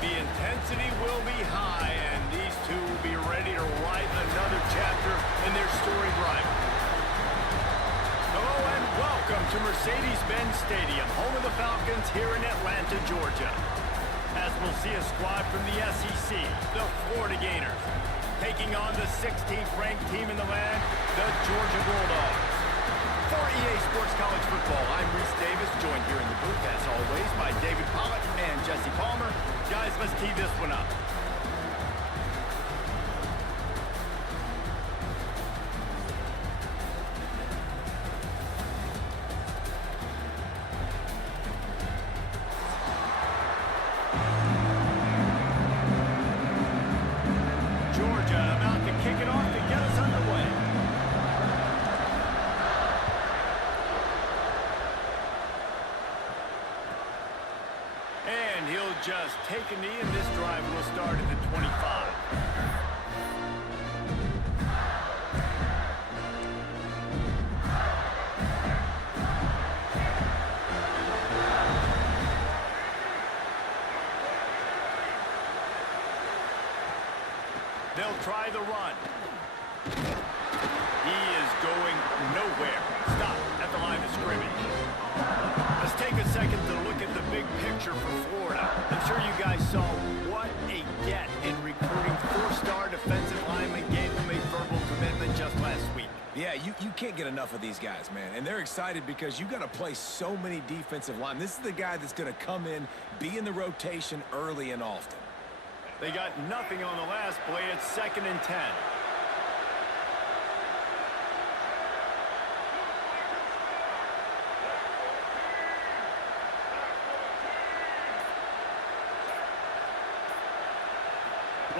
the intensity will be high, and these two will be ready to write another chapter in their storied rivalry. Hello and welcome to Mercedes-Benz Stadium, home of the Falcons here in Atlanta, Georgia. As we'll see a squad from the SEC, the Florida Gators, taking on the 16th ranked team in the land, the Georgia Bulldogs. For EA Sports College Football, I'm Reese Davis, joined here in the booth, as always, by David Pollack and Jesse Palmer. Guys, let's tee this one up. Georgia about to kick it off to get us underway. And he'll just take a knee, and this drive will start at the 25. They'll try the run. He is going nowhere. Stop at the line of scrimmage. Let's take a second to look at the big picture for Florida. I'm sure you guys saw what a get in recruiting four-star defensive linemen gave them a verbal commitment just last week. Yeah, you can't get enough of these guys, man. And they're excited because you got to play so many defensive linemen. This is the guy that's going to come in, be in the rotation early and often. They got nothing on the last play. It's 2nd and 10.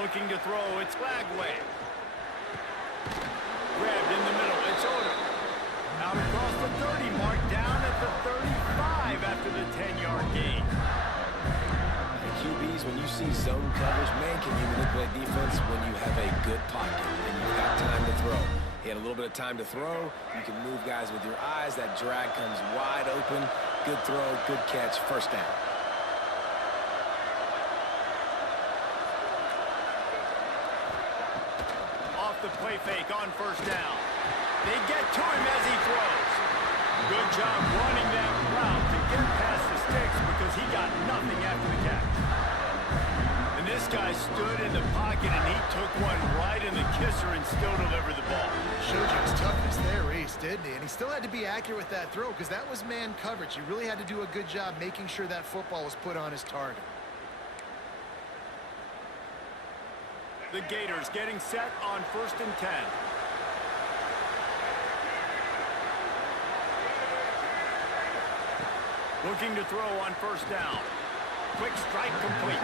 Looking to throw, it's Flagway. Grabbed in the middle, it's Odom. Out across the 30 mark, down at the 35 after the 10-yard gain. QBs, when you see zone coverage, man, can you manipulate defense when you have a good pocket and you've got time to throw. He had a little bit of time to throw. You can move guys with your eyes. That drag comes wide open. Good throw, good catch, first down. Off the play fake on first down. They get to him as he throws. Good job running that route to get past the sticks because he got nothing after the catch. And this guy stood in the pocket and he took one right in the kisser and still delivered the ball. Showed you his toughness there, Reese, didn't he? And he still had to be accurate with that throw because that was man coverage. He really had to do a good job making sure that football was put on his target. The Gators getting set on 1st and 10. Looking to throw on first down. Quick strike complete.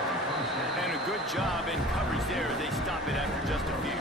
And a good job in coverage there as they stop it after just a few.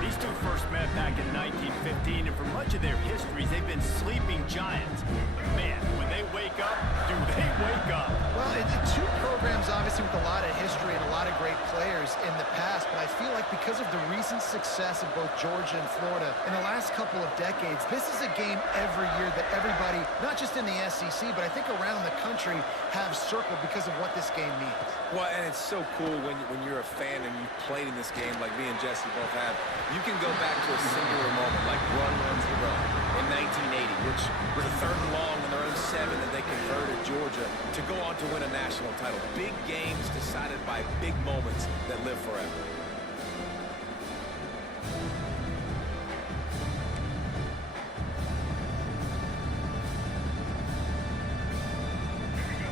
These two first met back in 1915, and for much of their histories, they've been sleeping giants. But man, when they wake up, do they wake up? Well, two programs obviously with a lot of history and a lot of great players in the past, but I feel like because of the recent success of both Georgia and Florida in the last couple of decades, this is a game every year that everybody, not just in the SEC, but I think around the country, have circled because of what this game means. Well, and it's so cool when you're a fan and you've played in this game like me and Jesse both have. You can go back to a singular moment like Run Runs the Road in 1980, which was a 3rd and long in their own 7 that they converted Georgia to go on to win a national title. Big games decided by big moments that live forever.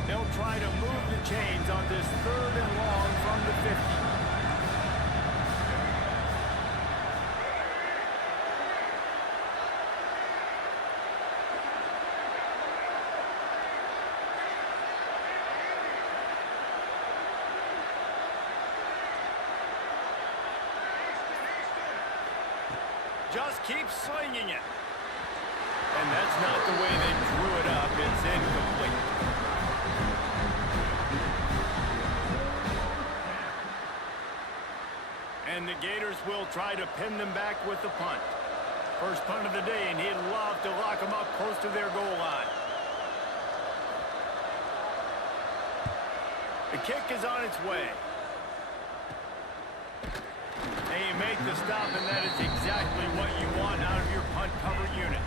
They'll try to move the chains on this 3rd and long from the 50. Just keep slinging it. And that's not the way they drew it up. It's incomplete. And the Gators will try to pin them back with the punt. First punt of the day, and he'd love to lock them up close to their goal line. The kick is on its way. And you make the stop, and that is exactly what you want out of your punt cover unit.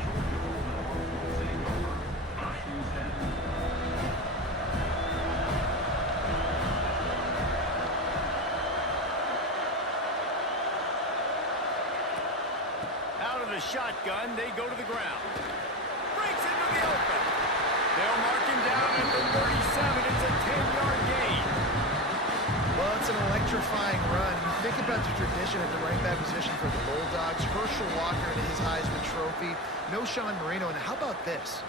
Out of the shotgun, they go to the ground. Breaks into the open. They'll mark him down at the 37. It's a 10-yard gain. Well, it's an electrifying run. You think about the tradition at the running back position for the Bulldogs. Herschel Walker and his Heisman Trophy. No Sean Marino. And how about this?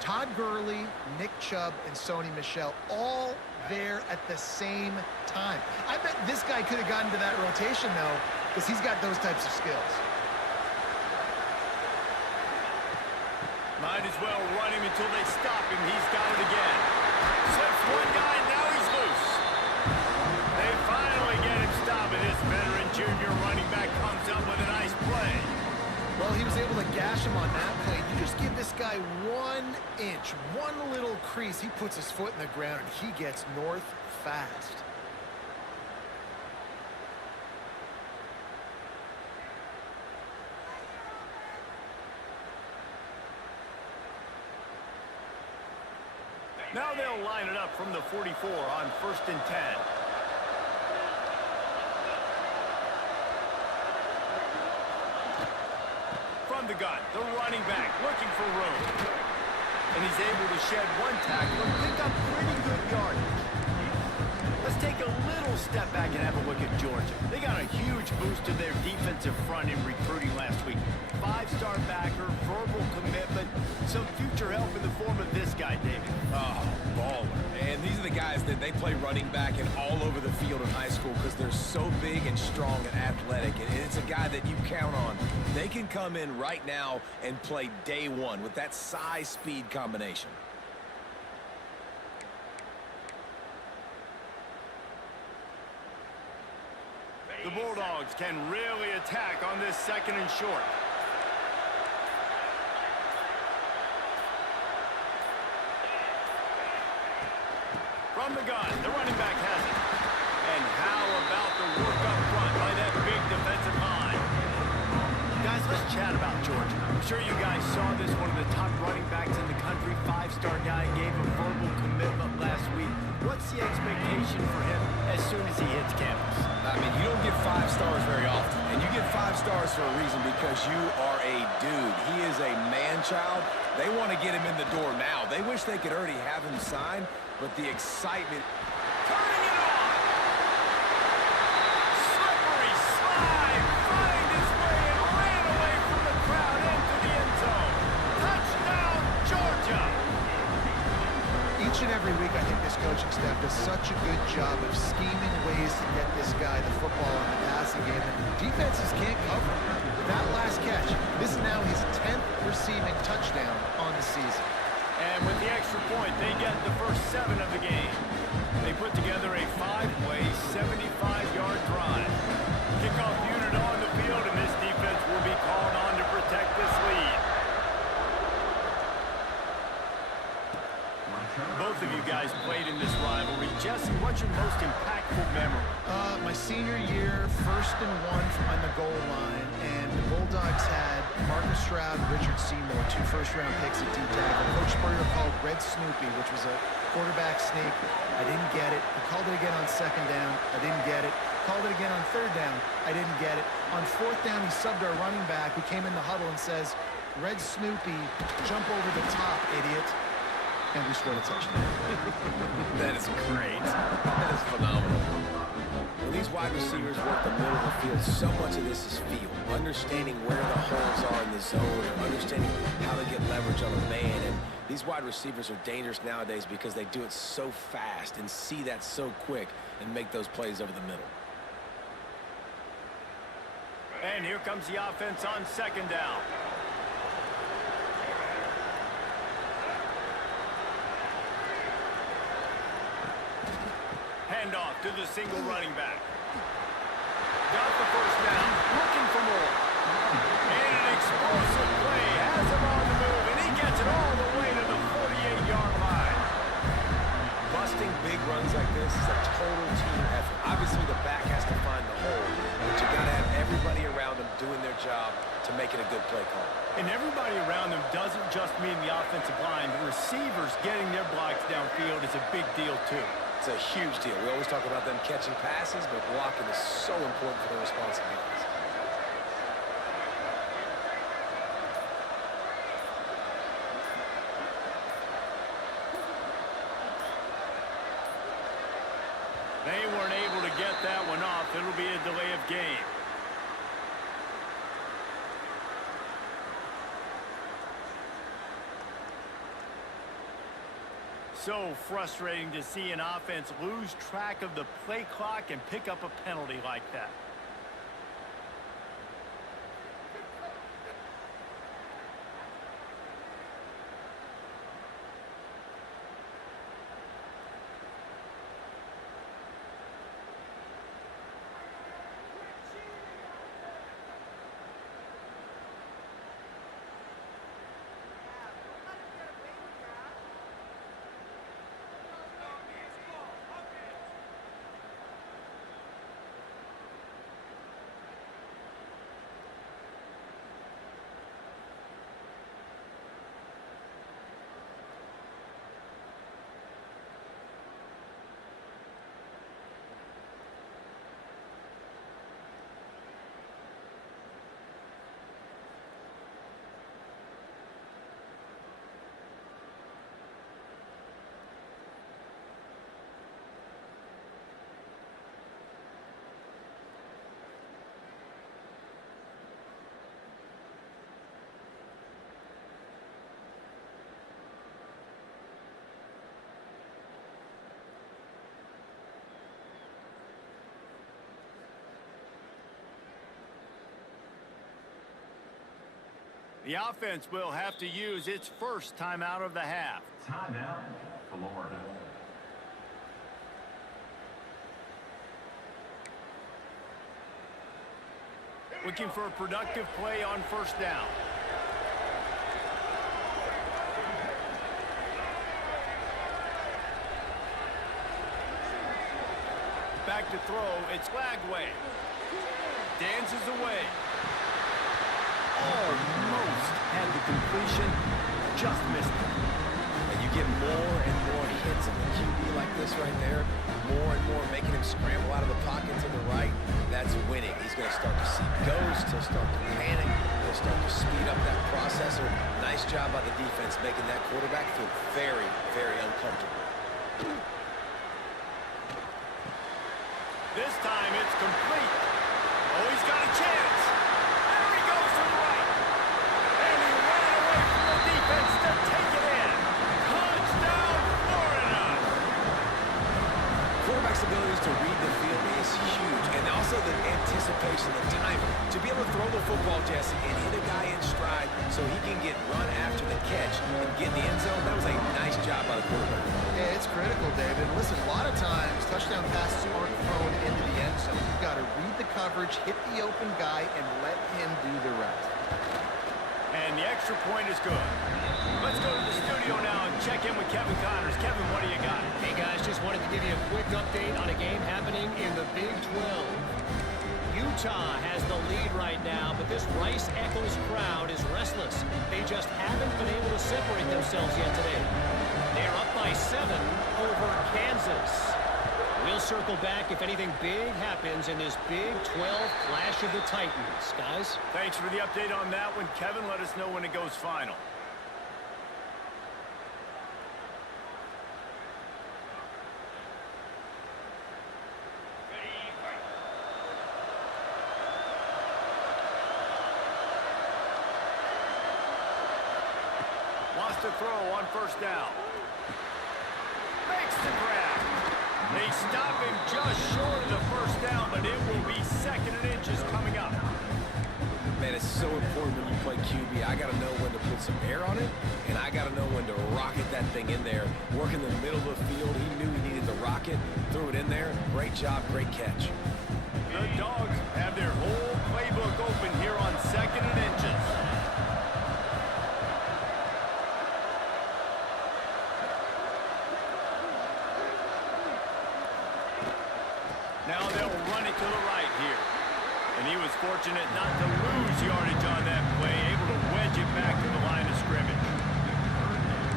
Todd Gurley, Nick Chubb, and Sony Michel all there at the same time. I bet this guy could have gotten to that rotation, though, because he's got those types of skills. Might as well run him until they stop him. He's got it again. Slips one guy, now he's loose. They finally get him stopped, and this veteran junior running back comes up with a nice play. Well, he was able to gash him on that play. You just give this guy 1 inch, one little crease. He puts his foot in the ground, and he gets north fast. Now they'll line it up from the 44 on 1st and 10. From the gun, the running back looking for room. And he's able to shed one tackle and pick up pretty good yardage. Let's take a little step back and have a look at Georgia. They got a huge boost to their defensive front in recruiting last week. 5-star backer, verbal commitment, some future help in the form of this guy, David. Oh, baller. And these are the guys that they play running back and all over the field in high school because they're so big and strong and athletic. And it's a guy that you count on. They can come in right now and play day one with that size-speed combination. The Bulldogs can really attack on this 2nd and short. From the gun, the running back has it. And how about the work up front by that big defensive line? Guys, let's chat about Georgia. I'm sure you guys saw this, one of the top running backs in the country, 5-star guy, gave a verbal commitment last week. What's the expectation for him as soon as he hits campus? I mean, you don't get 5 stars very often. And you get 5 stars for a reason because you are a dude. He is a man-child. They want to get him in the door now. They wish they could already have him signed, but the excitement... Turning it on! Slippery slide! Find his way and ran away from the crowd into the end zone. Touchdown, Georgia! Each and every week, I think this coaching staff does such a good job of scheming ways to get this guy the football in the passing game. And defenses can't cover. That last catch, this is now his 10th receiving touchdown on the season. And with the extra point, they get the first 7 of the game. They put together a 5-play, 75-yard drive. Kickoff unit on the field, and this defense will be called on to protect this lead. Both of you guys played in this rivalry. Jesse, what's your most impactful memory? My senior year, 1st and 1 from on the goal line, and the Bulldogs had Marcus Stroud and Richard Seymour, 2 first-round picks at D-tackle. Coach Spurrier called Red Snoopy, which was a quarterback sneak. I didn't get it. He called it again on 2nd down. I didn't get it. Called it again on 3rd down. I didn't get it. On 4th down, he subbed our running back, who came in the huddle and says, Red Snoopy, jump over the top, idiot. And we scored a touchdown. That is great. That is phenomenal. When these wide receivers work the middle of the field, so much of this is feel. Understanding where the holes are in the zone, or understanding how to get leverage on a man. And these wide receivers are dangerous nowadays because they do it so fast and see that so quick and make those plays over the middle. And here comes the offense on 2nd down. Handoff to the single running back. Got the first down, looking for more. And an explosive play has him on the move, and he gets it all the way to the 48-yard line. Busting big runs like this is total team effort. Obviously, the back has to find the hole, but you got to have everybody around them doing their job to make it a good play call. And everybody around them doesn't just mean the offensive line. The receivers getting their blocks downfield is a big deal, too. It's a huge deal. We always talk about them catching passes, but blocking is so important for their responsibilities. They weren't able to get that one off. It'll be a delay of game. So frustrating to see an offense lose track of the play clock and pick up a penalty like that. The offense will have to use its first timeout of the half. Timeout, Florida. Looking for a productive play on first down. Back to throw, it's Lagway. Dances away. Almost had the completion, just missed it. And you get more and more hits on the QB like this right there, more and more making him scramble out of the pocket to the right. That's winning. He's going to start to see ghosts. He'll start to panic. He'll start to speed up that processor. Nice job by the defense making that quarterback feel very, very uncomfortable. This time it's complete. Oh, he's got a chance. There he goes to the right. And he ran away from the defense to take it in. Touchdown, Florida. Quarterback's abilities to read the field is huge. And also the anticipation, the timing. To be able to throw the football, Jesse, and hit a guy in stride so he can get run after the catch and get in the end zone, that was a nice job by the quarterback. Yeah, it's critical, David. Listen, a lot of times, touchdown passes aren't thrown into the end zone. You've got to read the coverage, hit the open guy, and let him do the rest. And the extra point is good. Let's go to the studio now and check in with Kevin Connors. Kevin, what do you got? Hey, guys, just wanted to give you a quick update on a game happening in the Big 12. Utah has the lead right now, but this Rice-Eccles crowd is restless. They just haven't been able to separate themselves yet today. They're up by 7 over Kansas. We'll circle back if anything big happens in this Big 12 Clash of the Titans. Guys? Thanks for the update on that one, Kevin. Let us know when it goes final. Wants to throw on first down. Makes the grab. They stop him just short of the first down, but it will be 2nd and inches coming up. Man, it's so important when you play QB. I got to know when to put some air on it, and I got to know when to rocket that thing in there. Work in the middle of the field. He knew he needed the rocket. Threw it in there. Great job, great catch. The Dogs have their whole playbook open here on 2nd and inches. to the right here. And he was fortunate not to lose yardage on that play, able to wedge it back to the line of scrimmage.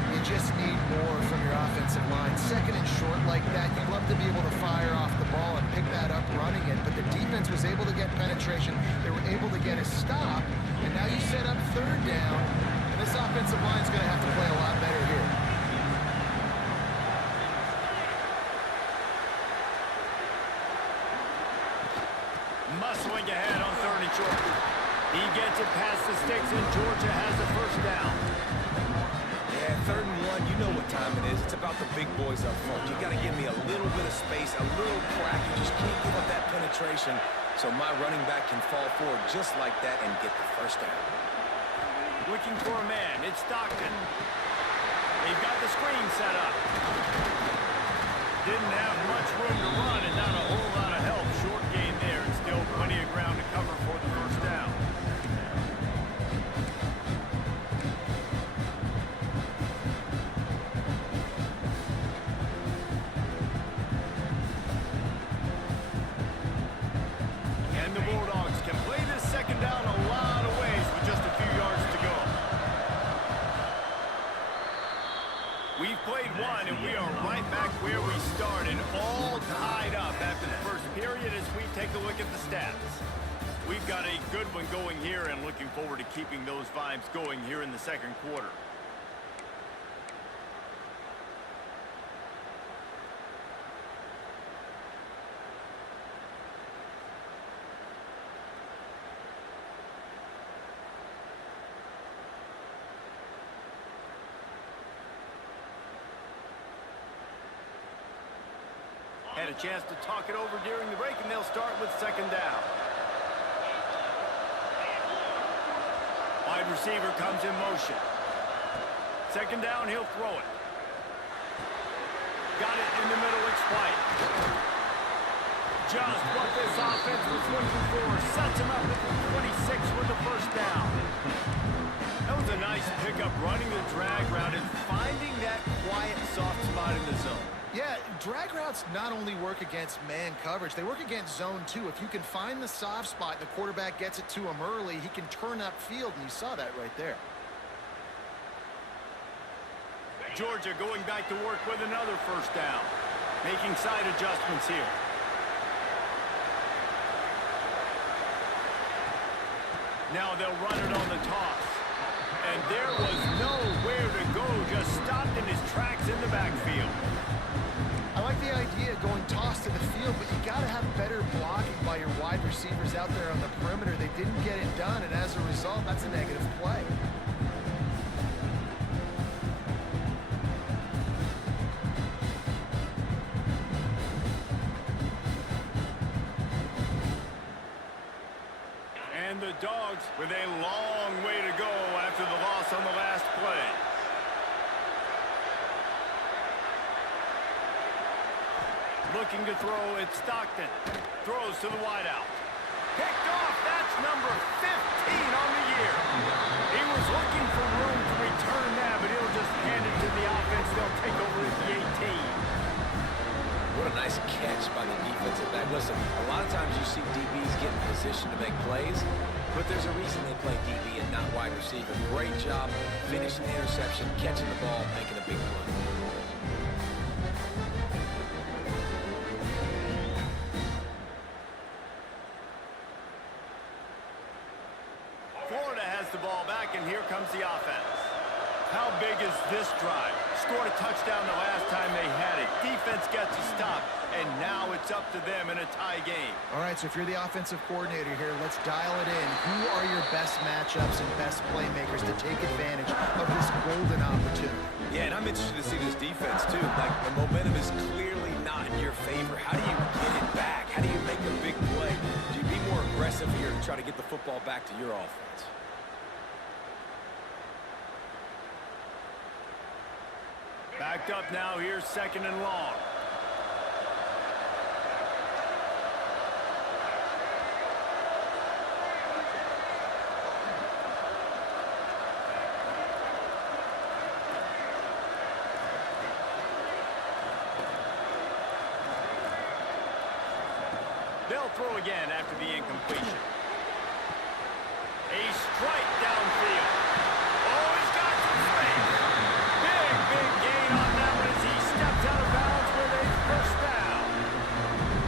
You just need more from your offensive line. Second and short like that, you'd love to be able to fire off the ball and pick that up running it, but the defense was able to get penetration. They were able to get a stop, and now you set up third down, and this offensive line is going to have to play a lot better here. Muscling ahead on third and short. He gets it past the sticks, and Georgia has the first down. Yeah, third and one, you know what time it is. It's about the big boys up front. You got to give me a little bit of space, a little crack. You just can't give up that penetration so my running back can fall forward just like that and get the first down. Looking for a man. It's Stockton. They've got the screen set up. Didn't have much room to run and not a whole lot of help. Short gain there and still plenty of ground to cover for the first down. And the Bulldogs can play this second down a lot of ways with just a few yards to go. We've played one, and we are right back where we started, all tied up after the first period as we take a look at the stats. We've got a good one going here and looking forward to keeping those vibes going here in the second quarter. Had a chance to talk it over during the break, and they'll start with second down. Wide receiver comes in motion. Second down, he'll throw it. Got it in the middle, it's White. Just what this offense was looking for. Sets him up at the 26 with the first down. That was a nice pickup, running the drag route and finding that quiet, soft spot in the zone. Yeah, drag routes not only work against man coverage, they work against zone too. If you can find the soft spot, the quarterback gets it to him early, he can turn upfield, and you saw that right there. Georgia going back to work with another first down. Making side adjustments here. Now they'll run it on the toss. And there was nowhere to go, just stopped in his tracks in the backfield. I like the idea of going toss to the field, but you got to have better blocking by your wide receivers out there on the perimeter. They didn't get it done, and as a result, that's a negative play. And the Dogs with a long way to go after the loss on the last play. Looking to throw, it's Stockton. Throws to the wideout. Picked off, that's number 15 on the year. He was looking for room to return that, but he'll just hand it to the offense. They'll take over at the 18. What a nice catch by the defensive back. Listen, a lot of times you see DBs get in position to make plays, but there's a reason they play DB and not wide receiver. Great job finishing the interception, catching the ball, making a big play. Florida has the ball back, and here comes the offense. How big is this drive? Scored a touchdown the last time they had it. Defense gets a stop, and now it's up to them in a tie game. All right, so if you're the offensive coordinator here, let's dial it in. Who are your best matchups and best playmakers to take advantage of this golden opportunity? Yeah, and I'm interested to see this defense, too. Like, the momentum is clearly not in your favor. How do you get it back? How do you make a big play? Do you be more aggressive here to try to get the football back to your offense? Backed up now, here's second and long. They'll throw again after the incompletion. A strike downfield. Oh, he's got some space. Big gain on that one as he steps out of bounds with a first down.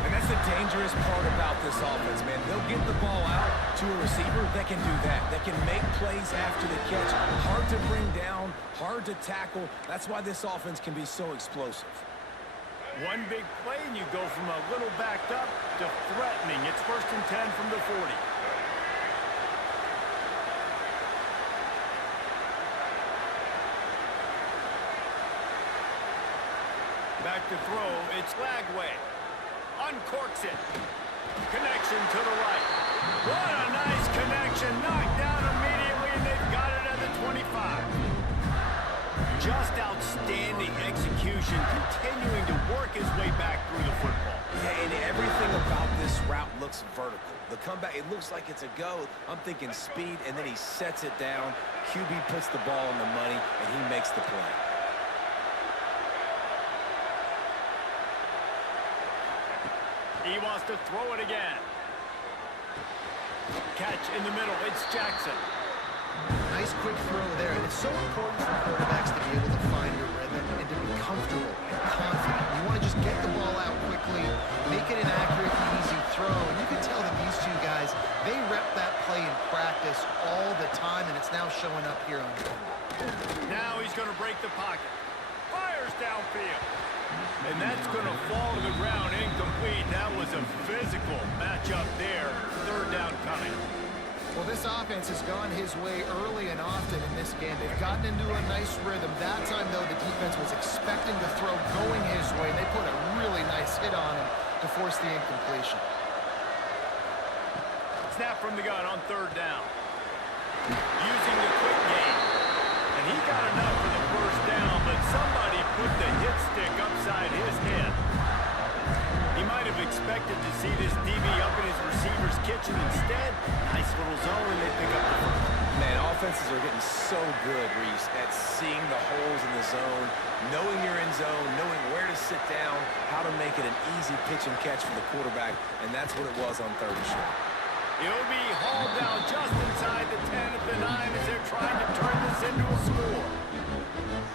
And that's the dangerous part about this offense, man. They'll get the ball out to a receiver that can do that. That can make plays after the catch. Hard to bring down, hard to tackle. That's why this offense can be so explosive. One big play, and you go from a little backed up to threatening. It's 1st and 10 from the 40. Back to throw, it's Lagway. Uncorks it. Connection to the right. What a nice connection. Knocked down immediately, and they've got it at the 25. Just outstanding execution, continuing to work his way back through the football. Yeah, and everything about this route looks vertical. The comeback, it looks like it's a go. I'm thinking speed, and then he sets it down. QB puts the ball on the money, and he makes the play. He wants to throw it again. Catch in the middle. It's Jackson. Nice quick throw there, and it's so important for quarterbacks to be able to find your rhythm and to be comfortable and confident. You want to just get the ball out quickly, make it an accurate, easy throw. And you can tell that these two guys, they rep that play in practice all the time, and it's now showing up here on the field. Now he's going to break the pocket. Fires downfield. And that's going to fall to the ground incomplete. That was a physical matchup there. 3rd down coming. Well, this offense has gone his way early and often in this game. They've gotten into a nice rhythm. That time, though, the defense was expecting the throw going his way. They put a really nice hit on him to force the incompletion. Snap from the gun on 3rd down. Using the quick game. And he got enough for the 1st down, but somebody put the hit stick upside his head. He might have expected to see this DB up in his receiver's kitchen. Instead, nice little zone, and they pick up the 1st. Man, offenses are getting so good, Reese, at seeing the holes in the zone, knowing you're in zone, knowing where to sit down, how to make it an easy pitch and catch for the quarterback, and that's what it was on 3rd and short. He'll be hauled down just inside the 10 at the 9 as they're trying to turn this into a score.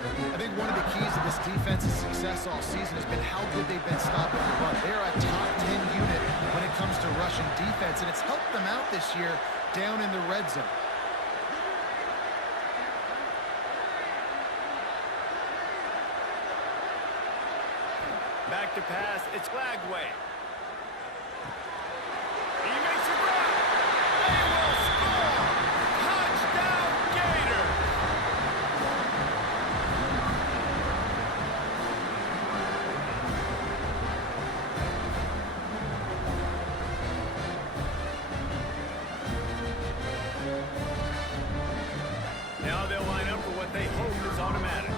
I think one of the keys to this defense's success all season has been how good they've been stopping the run. They're a top 10 unit when it comes to rushing defense, and it's helped them out this year down in the red zone. Back to pass, it's Lagway. He makes a grab. They will score! Touchdown, Gators! Now they'll line up for what they hope is automatic.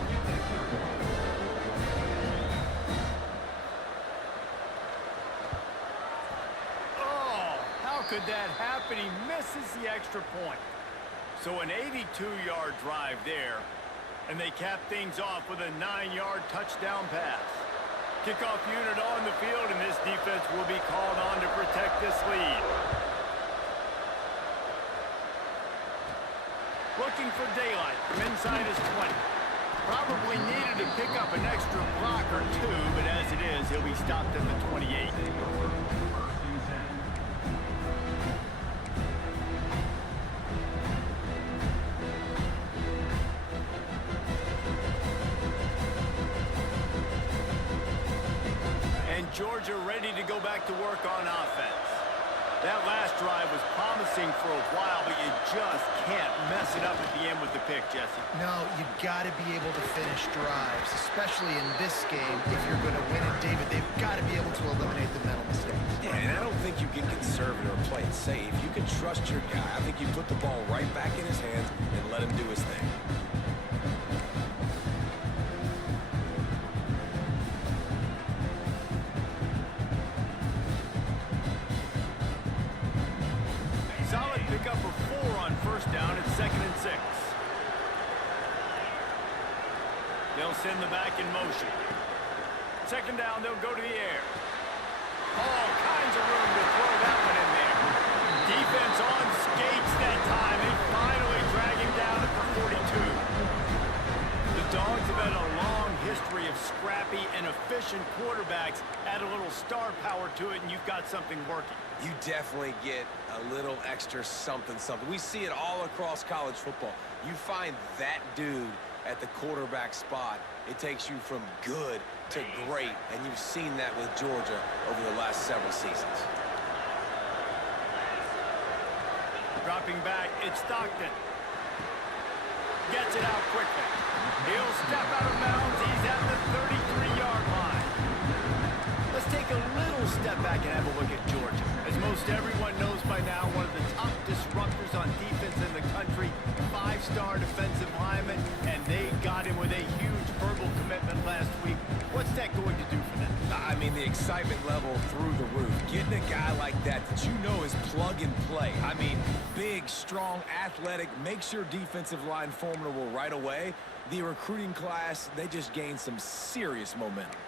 Could that happen? He misses the extra point. So an 82-yard drive there, and they cap things off with a 9-yard touchdown pass. Kickoff unit on the field, and this defense will be called on to protect this lead. Looking for daylight from inside his 20. Probably needed to pick up an extra block or two, but as it is, he'll be stopped at the 28. Georgia ready to go back to work on offense. That last drive was promising for a while, but you just can't mess it up at the end with the pick, Jesse. No, you've got to be able to finish drives, especially in this game. If you're going to win it, David, they've got to be able to eliminate the mental mistakes. Yeah, and I don't think you get conservative or play it safe. You can trust your guy. I think you put the ball right back in his hands and let him do his thing. Pick up a 4 on 1st down. It's 2nd and 6. They'll send the back in motion. 2nd down, they'll go to the air. All kinds of room to throw that one in there. Defense on skates that time. They finally drag him down at the 42. The Dogs have had a long history of scrappy and efficient quarterbacks. Add a little star power to it, and you've got something working. You definitely get a little extra something. We see it all across college football. You find that dude at the quarterback spot, it takes you from good to great, and you've seen that with Georgia over the last several seasons. Dropping back, it's Stockton. Gets it out quickly. He'll step out of bounds. He's at the 33-yard line. Let's take a little step back and have a look at Georgia. As most everyone knows by now, one of the top disruptors on defense in the country, 5-star defensive lineman, and they got him with a huge verbal commitment last week. What's that going to do for them? I mean, the excitement level through the roof. Getting a guy like that you know is plug and play. I mean, big, strong, athletic, makes your defensive line formidable right away. The recruiting class, they just gained some serious momentum.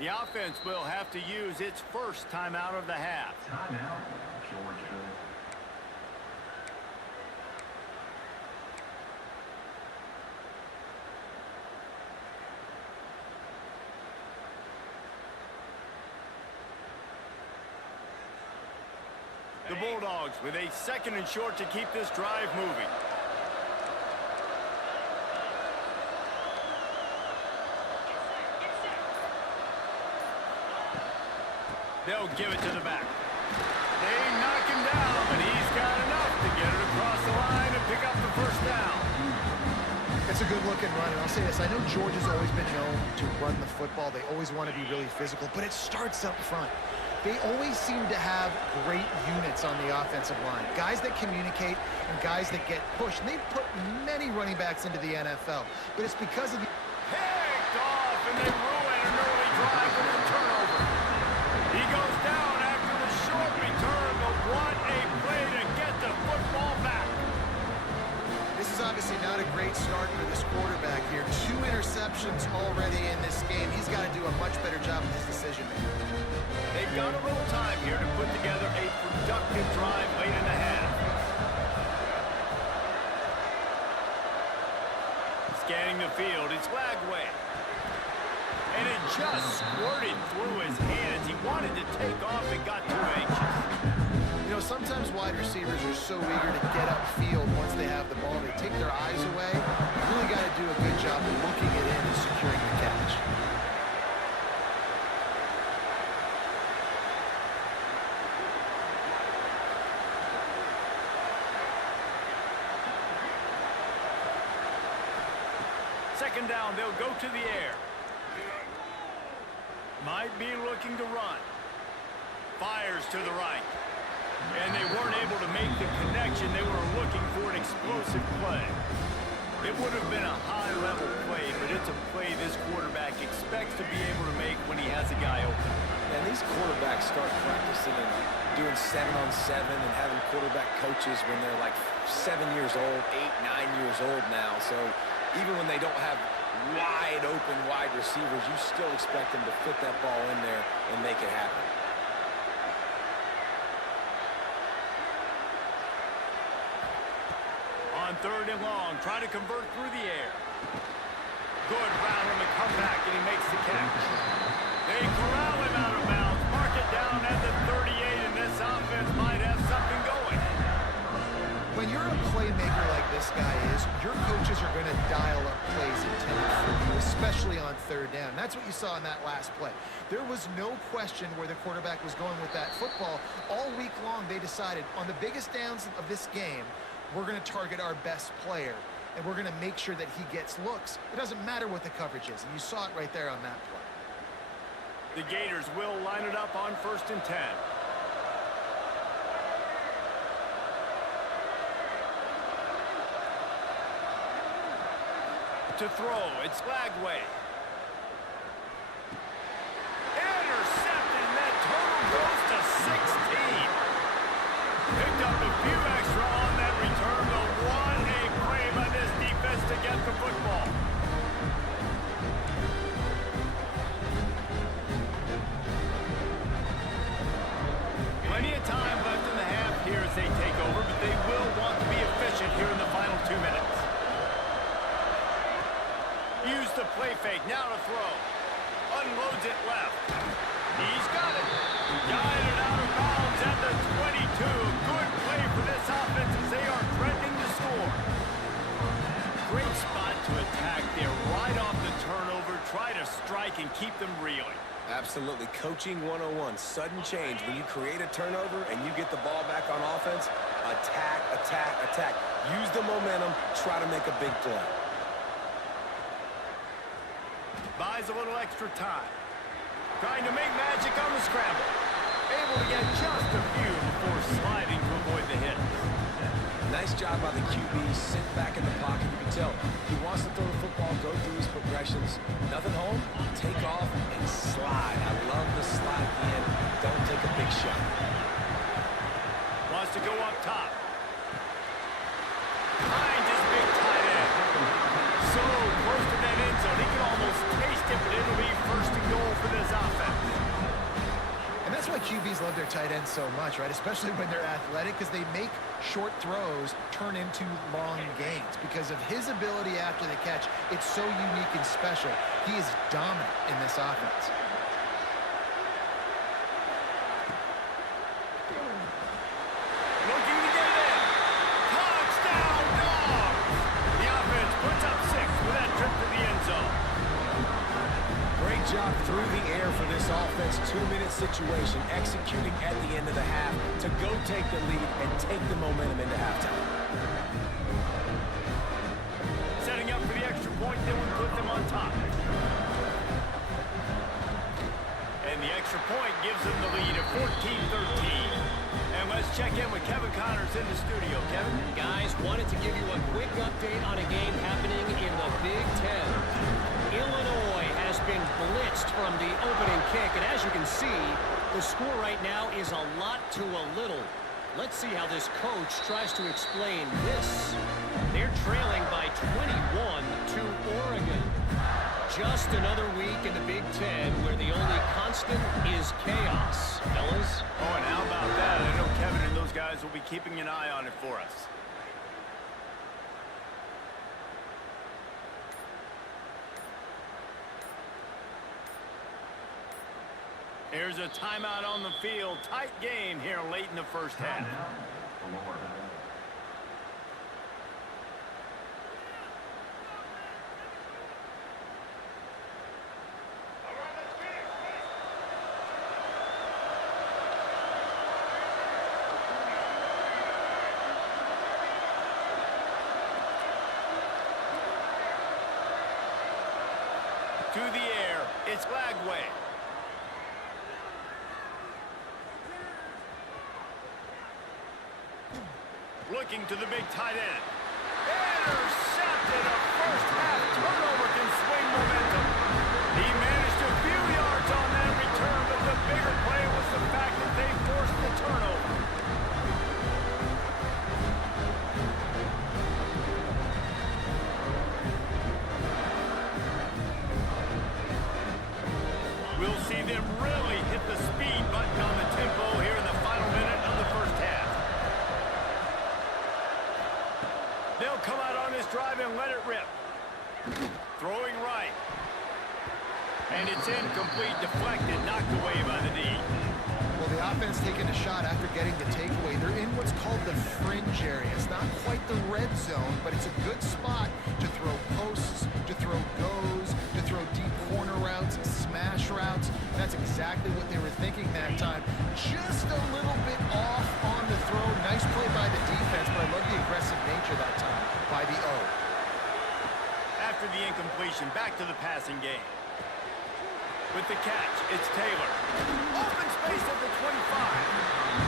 The offense will have to use its first timeout of the half. Timeout, Georgia. The Bulldogs with a 2nd and short to keep this drive moving. They'll give it to the back. They knock him down, but he's got enough to get it across the line and pick up the first down. It's a good-looking run, and I'll say this. I know Georgia's always been known to run the football. They always want to be really physical, but it starts up front. They always seem to have great units on the offensive line. Guys that communicate and guys that get pushed. And they've put many running backs into the NFL, but it's because of the... Picked off, and they ruin an early drive with a turnover. He goes down after the short return, but what a play to get the football back. This is obviously not a great start for this quarterback here. 2 interceptions already in this game. He's got to do a much better job with his decision-making. They've got a little time here to put together a productive drive late in the half. Scanning the field, it's Lagway. And it just squirted through his hands. He wanted to take off and got too anxious. You know, sometimes wide receivers are so eager to get upfield once they have the ball. They take their eyes away. You really got to do a good job of looking it in and securing the catch. Second down, they'll go to the air. Might be looking to run. Fires to the right. And they weren't able to make the connection. They were looking for an explosive play. It would have been a high-level play, but it's a play this quarterback expects to be able to make when he has a guy open. And these quarterbacks start practicing and doing 7-on-7 and having quarterback coaches when they're like 7 years old, 8, 9 years old now. So even when they don't have wide open wide receivers, you still expect them to fit that ball in there and make it happen. On 3rd and long, trying to convert through the air. Good route on the comeback, and he makes the catch. They corral him out of bounds, mark it down at the 38, and this offense might have something going. When you're a playmaker like this guy is, your coaches are going to dial up plays intended for you, especially on 3rd down. That's what you saw in that last play. There was no question where the quarterback was going with that football. All week long, they decided on the biggest downs of this game, we're going to target our best player, and we're going to make sure that he gets looks. It doesn't matter what the coverage is, and you saw it right there on that play. The Gators will line it up on 1st and 10. To throw, it's Lagway. Intercepted, and that total goes to 16. Picked up a few extra on that return, but what a play by this defense to get the they will want to be efficient here in the final 2 minutes. Use the play fake, now to throw. Unloads it left. He's got it. Guided out of bounds at the 22. Good play for this offense as they are threatening to score. Great spot to attack there. Right off the turnover. Try to strike and keep them reeling. Absolutely. Coaching 101. Sudden change. When you create a turnover and you get the ball back on offense, attack, attack, attack. Use the momentum. Try to make a big play. Buys a little extra time. Trying to make magic on the scramble. Able to get just a few before sliding to avoid the hit. Nice job by the QB. Sit back in the pocket. You can tell he wants to throw the football, go through his progressions. Nothing home, take off, and slide. I love the slide at the end. Don't take a big shot. Wants to go up top. Finds his big tight end. So close to that end zone, he can almost taste it, but it'll be first and goal for this offense. And that's why QBs love their tight ends so much, right? Especially when they're athletic, because they make short throws turn into long gains. Because of his ability after the catch, it's so unique and special. He is dominant in this offense. Looking to get it in. Touchdown, Dogs! The offense puts up 6 with that trip to the end zone. Great job through the air for this offense. 2-minute situation, executing at the end of the half to go take the lead and take the momentum into halftime. Setting up for the extra point that would put them on top. And the extra point gives them the lead of 14-13. And let's check in with Kevin Connors in the studio. Kevin? Guys, wanted to give you a quick update on a game happening in the Big Ten. Illinois has been blitzed from the opening kick, and as you can see, the score right now is a lot to a little. Let's see how this coach tries to explain this. They're trailing by 21 to Oregon. Just another week in the Big Ten where the only constant is chaos, fellas. Oh, and how about that? I know Kevin and those guys will be keeping an eye on it for us. Here's a timeout on the field. Tight game here late in the first half. Florida. To the air, it's Lagway. Looking to the big tight end. Intercepted. A first half turnover can swing momentum. He managed a few yards on that return, but the bigger play was the fact that they forced the turnover. We'll see them really hit the speed button on the tempo here in the final minute of the first half. They'll come out on this drive and let it rip. Throwing right. And it's incomplete, deflected, knocked away by the D. Well, the offense taking a shot after getting the takeaway. They're in what's called the fringe area. It's not quite the red zone, but it's a good spot to throw posts, to throw goes, to throw deep corner routes, smash routes. That's exactly what they were thinking that time. Just a little bit off on the throw. Nice play by the defense, but I love the aggressive nature that time by the O. After the incompletion, back to the passing game. With the catch, it's Taylor. Open space at the 25.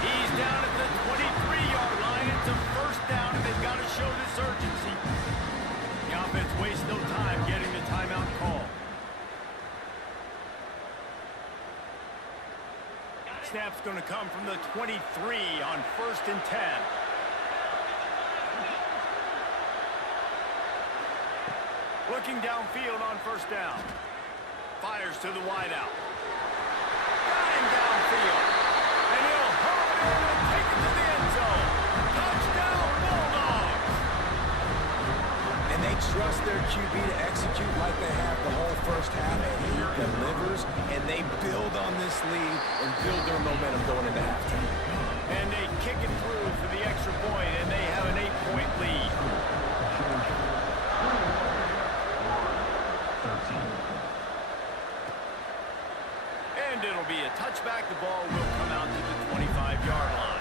He's down at the 23-yard line. It's a first down, and they've got to show this urgency. The offense wastes no time getting the timeout call. Snap's going to come from the 23 on 1st and 10. Looking downfield on first down. Fires to the wideout. Got him downfield. And he'll hurl it in and take it to the end zone. Touchdown! trust their QB to execute like they have the whole first half, and he delivers, and they build on this lead and build their momentum going into halftime. And they kick it through for the extra point, and they have an 8-point lead. And it'll be a touchback. The ball will come out to the 25-yard line.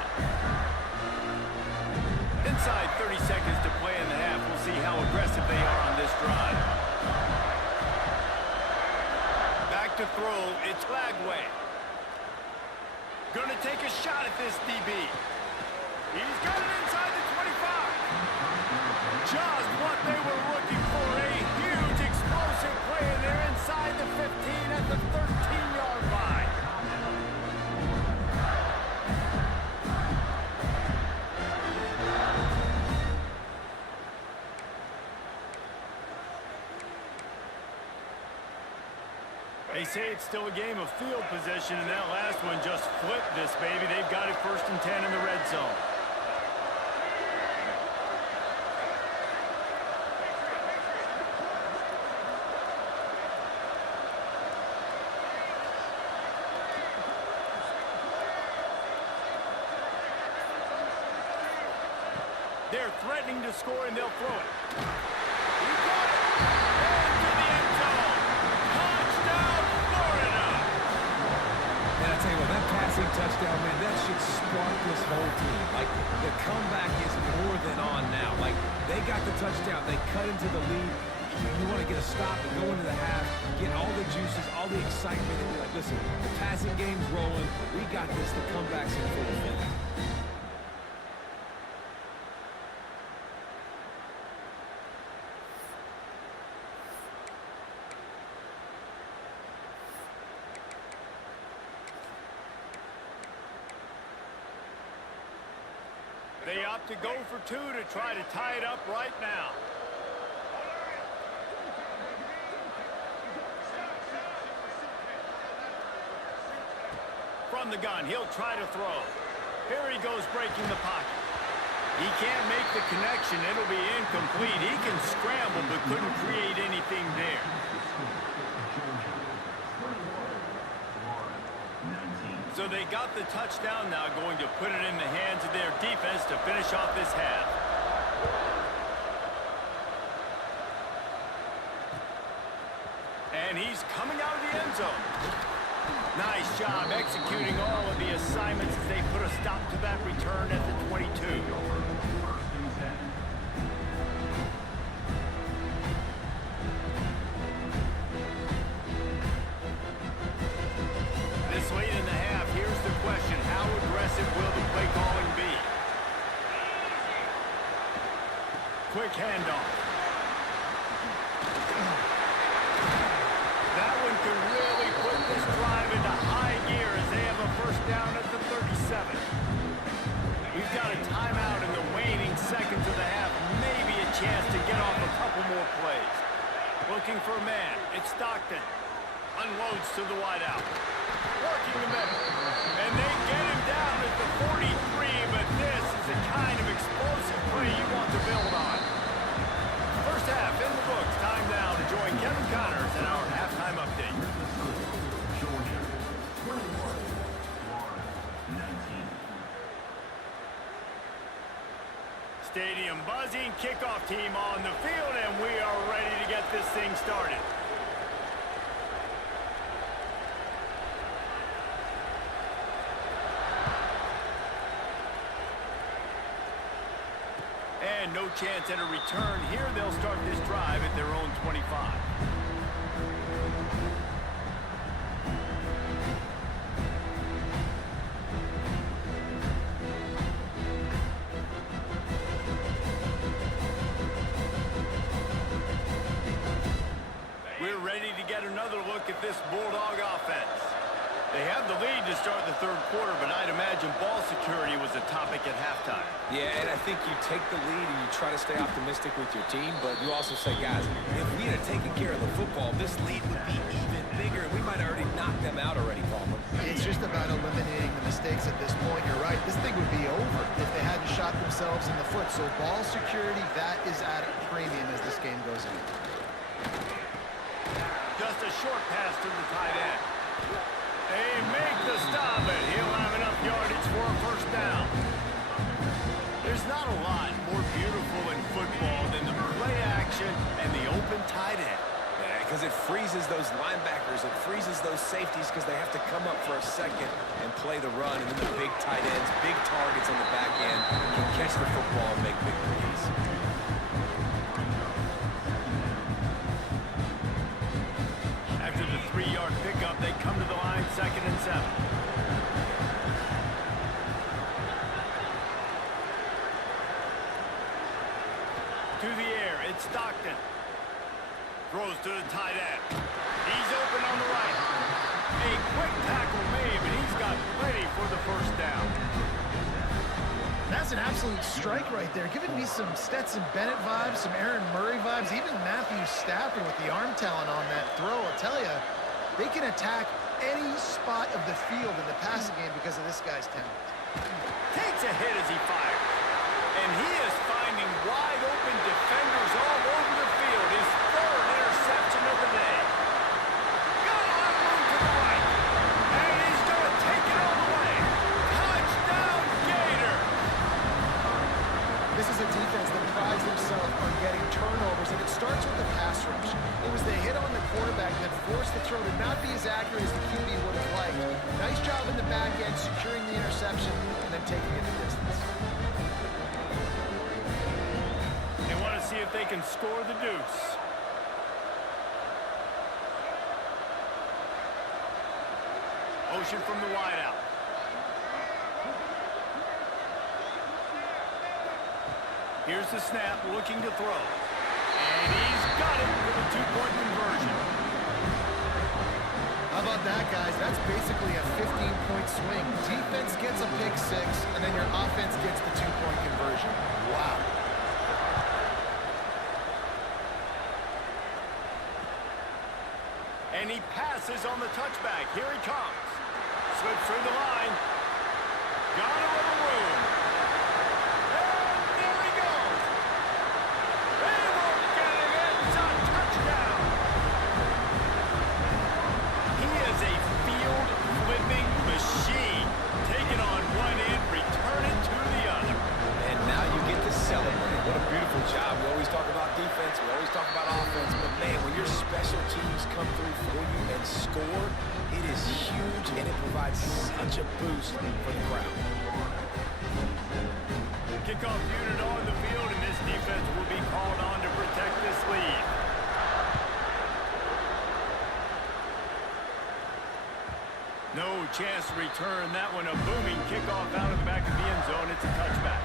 Inside 30 seconds to play in the half. We'll see how aggressive they are on this drive. Back to throw. It's Lagway. Gonna take a shot at this DB. He's got it inside the 25. Just what they were looking for. A huge explosive play, and they're inside the 15 at the 13-yard line. They say it's still a game of field position, and that last one just flipped this baby. They've got it 1st and 10 in the red zone. They're threatening to score, and they'll throw it. He caught it! Into the end zone! Touchdown, Florida! And I tell you what, that passing touchdown, man, that should spark this whole team. Like, the comeback is more than on now. Like, they got the touchdown. They cut into the lead. You want to get a stop and go into the half, get all the juices, all the excitement, and be like, listen, the passing game's rolling. We got this. The comeback's in full effect. They opt to go for 2 to try to tie it up right now. From the gun, he'll try to throw. Here he goes, breaking the pocket. He can't make the connection. It'll be incomplete. He can scramble, but couldn't create anything there. So they got the touchdown now, going to put it in the hands of their defense to finish off this half. And he's coming out of the end zone. Nice job executing all of the assignments as they put a stop to that return at the 22. This late in the half, here's the question: how aggressive will the play calling be? Quick handoff. That one could really put this drive into high gear as they have a 1st down at the 37. We've got a timeout in the waning seconds of the half. Maybe a chance to get off a couple more plays. Looking for a man. It's Stockton. Unloads to the wideout. Working the middle. And they get him down at the 43, but this is the kind of explosive play you want to build on. First half in the books. Time now to join Kevin Connors in our halftime update. Georgia, 21, Florida, 19. Stadium buzzing, kickoff team on the field, and we are ready to get this thing started. And no chance at a return here. They'll start this drive at their own 25. We're ready to get another look at this Bulldog offense. They have the lead to start the 3rd quarter, but I'd imagine ball security was a topic at halftime. Yeah, and I think you take the lead and you try to stay optimistic with your team, but you also say, guys, if we had taken care of the football, this lead would be even bigger, and we might have already knocked them out already, Palmer. It's just about eliminating the mistakes at this point. You're right. This thing would be over if they had and shot themselves in the foot. So ball security, that is at a premium as this game goes in. Just a short pass to the tight end. They make the stop, and he'll have enough yardage for a first down. There's not a lot more beautiful in football than the play action and the open tight end. Because it freezes those linebackers, it freezes those safeties because they have to come up for a second and play the run, and then the big tight ends, big targets on the back end can catch the football and make big plays. After the 3-yard pickup, they come to the line, 2nd and 7. To the air, it's Stockton. Throws to the tight end. He's open on the right. A quick tackle made, but he's got plenty for the first down. That's an absolute strike right there. Giving me some Stetson Bennett vibes, some Aaron Murray vibes, even Matthew Stafford with the arm talent on that throw. I'll tell you, they can attack any spot of the field in the passing game because of this guy's talent. Takes a hit as he fires. And he is finding wide open defenders all over the field. His 3rd interception of the day. Got a lot of room to the right. And he's going to take it all the way. Touchdown, Gators! This is a defense that prides themselves on getting turnovers, and it starts with the pass rush. It was the hit on the quarterback that forced the throw to not be as accurate as the QB would have liked. Nice job in the back end, securing the interception, and then taking it the distance. They want to see if they can score the deuce. Motion from the wideout. Here's the snap, looking to throw. And he's got it for the 2-point conversion. How about that, guys? That's basically a 15-point swing. Defense gets a pick 6, and then your offense gets the 2-point conversion. Wow. And he passes on the touchback. Here he comes. Slips through the line. Got a little room. And there he goes. They won't get it. It's a touchdown. He is a field-flipping machine. Take it on one end, return it to the other. And now you get to celebrate. What a beautiful job. We always talk about defense, we always talk about offense, but man, when your special teams come through for you and score, it is huge, and it provides such a boost for the crowd. Kickoff unit on the field, and this defense will be called on to protect this lead. No chance to return that one. A booming kickoff out of the back of the end zone. It's a touchback.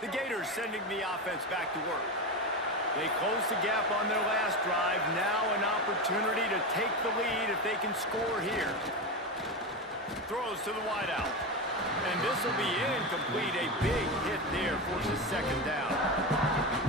The Gators sending the offense back to work. They closed the gap on their last drive. Now an opportunity to take the lead if they can score here. Throws to the wideout. And this will be incomplete. A big hit there forces 2nd down.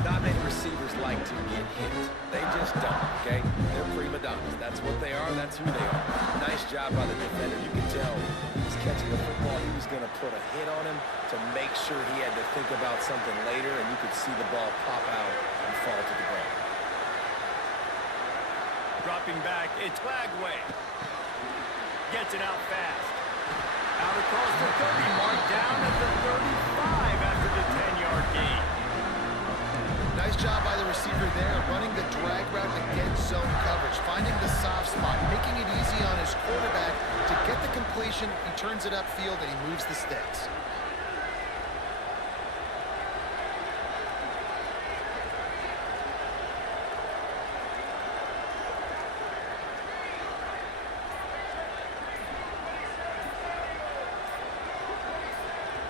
Not many receivers like to get hit. They just don't, okay? They're prima donnas. That's what they are. That's who they are. Nice job by the defender. You can tell he's catching the football. He was going to put a hit on him to make sure he had to think about something later, and you could see the ball pop out and fall to the ground. Dropping back, it's Flagway. Gets it out fast. Out across the 30, mark down at the 35 after the 10-yard gain. Nice job by the receiver there, running the drag route against zone coverage, finding the soft spot, making it easy on his quarterback to get the completion. He turns it upfield, and he moves the sticks.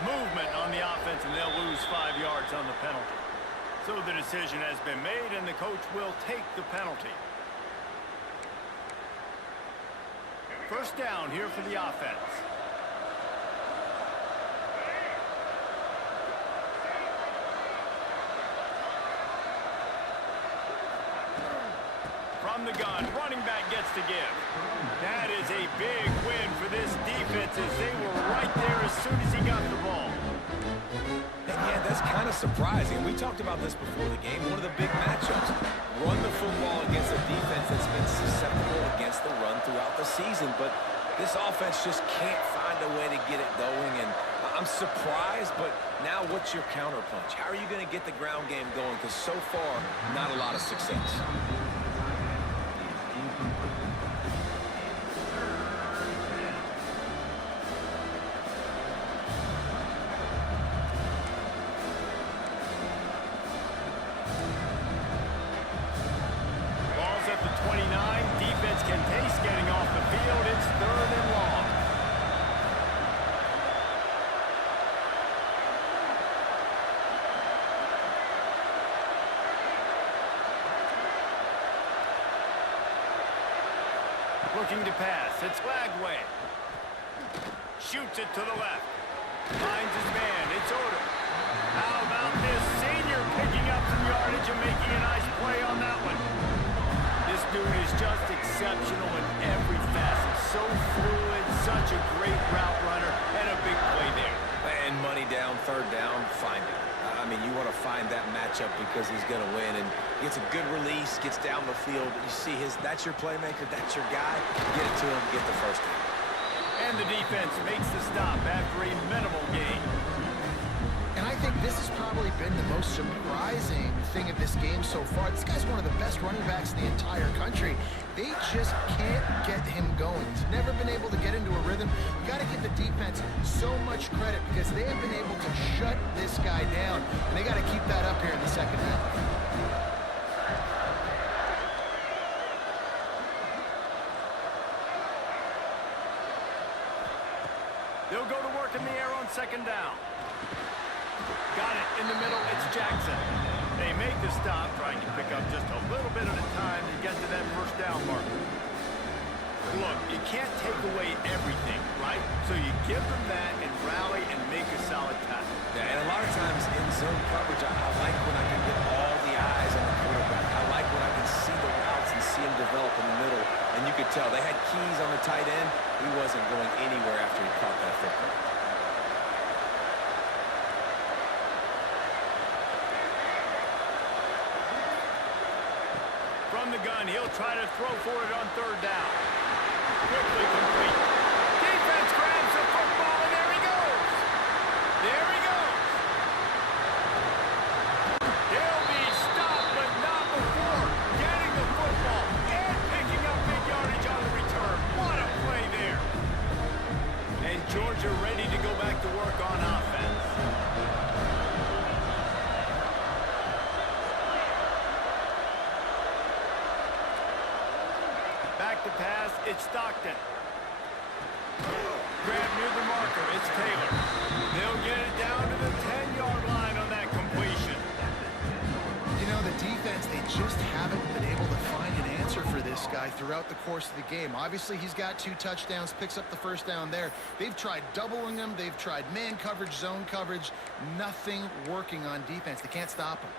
Movement on the offense, and they'll lose 5 yards on the penalty. So the decision has been made, and the coach will take the penalty. First down here for the offense. From the gun, running back gets to give. That is a big win for this defense as they were right there as soon as he got the ball. And yeah, that's kind of surprising. We talked about this before the game. One of the big matchups. Run the football against a defense that's been susceptible against the run throughout the season. But this offense just can't find a way to get it going. And I'm surprised, but now what's your counterpunch? How are you going to get the ground game going? Because so far, not a lot of success. Ball's at the 29. Defense can taste getting off the field. It's 3rd and long. Looking to pass. It's Lagway. Shoots it to the left. Finds his man. It's Odom. How about this senior picking up some yardage and making a nice play on that one? This dude is just exceptional in every facet. So fluid, such a great route runner, and a big play there. And money down, 3rd down, find it. I mean, you want to find that matchup because he's going to win. And gets a good release, gets down the field. You see that's your playmaker, that's your guy. Get it to him, get the first down. And the defense makes the stop after a minimal gain. And I think this has probably been the most surprising thing of this game so far. This guy's one of the best running backs in the entire country. They just can't get him going. He's never been able to get into a rhythm. You got to give the defense so much credit because they have been able to shut this guy down. And they got to keep that up here in the second half. They'll go to work in the air on 2nd down. Got it in the middle. It's Jackson. They make the stop, trying to pick up just a little bit at a time to get to that 1st down marker. Look, you can't take away everything, right? So you give them that and rally and make a solid tackle. Yeah, and a lot of times in zone coverage, I like when I can get all the eyes on the quarterback. I like when I can see the routes and see him develop in the middle. And you could tell they had keys on the tight end. He wasn't going anywhere after he caught that football. From the gun, he'll try to throw for it on 3rd down. Quickly complete. Defense grabs the football, and there he goes. There he goes. He'll be stopped, but not before getting the football and picking up big yardage on the return. What a play there. And Georgia ready to go back to work on offense. Back to pass, it's Stockton. Grab near the marker, it's Taylor. They'll get it down to the 10-yard line on that completion. You know, the defense, they just haven't been able to find an answer for this guy throughout the course of the game. Obviously, he's got 2 touchdowns, picks up the 1st down there. They've tried doubling him. They've tried man coverage, zone coverage. Nothing working on defense. They can't stop him.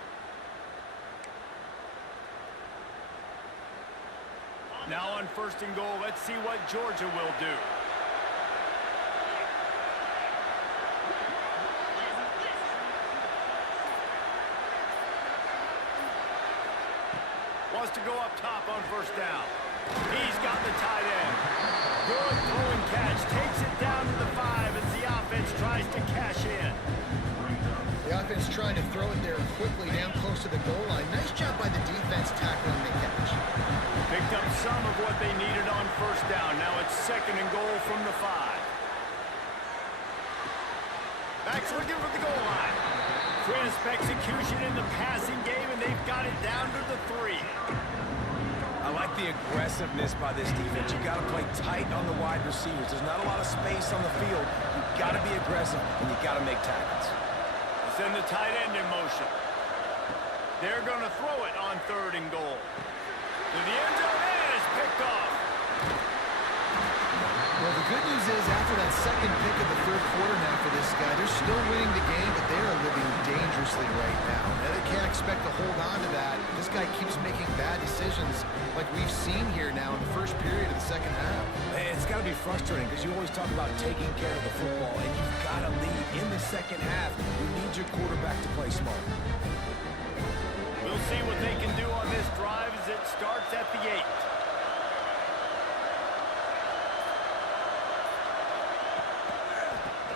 Now on 1st and goal, let's see what Georgia will do. Wants to go up top on 1st down. He's got the tight end. Good throw and catch. Takes it down to the 5 as the offense tries to cash in. The offense trying to throw it there quickly down close to the goal line. Nice job by the defense tackling the catch. Picked up some of what they needed on 1st down. Now it's 2nd and goal from the 5. Backs looking for the goal line. Crisp execution in the passing game, and they've got it down to the 3. I like the aggressiveness by this defense. You got to play tight on the wide receivers. There's not a lot of space on the field. You got to be aggressive, and you got to make tackles. Send the tight end in motion. They're going to throw it on 3rd and goal. To the end zone, and it's picked off. Well, the good news is after that 2nd pick of the 3rd quarter now for this guy, they're still winning the game, but they are living dangerously right now. Now they can't expect a hold on to that. This guy keeps making bad decisions like we've seen here now in the first period of the second half. Man, it's got to be frustrating because you always talk about taking care of the football, and you've got to lead in the second half. You need your quarterback to play smart. We'll see what they can do on this drive as it starts at the 8.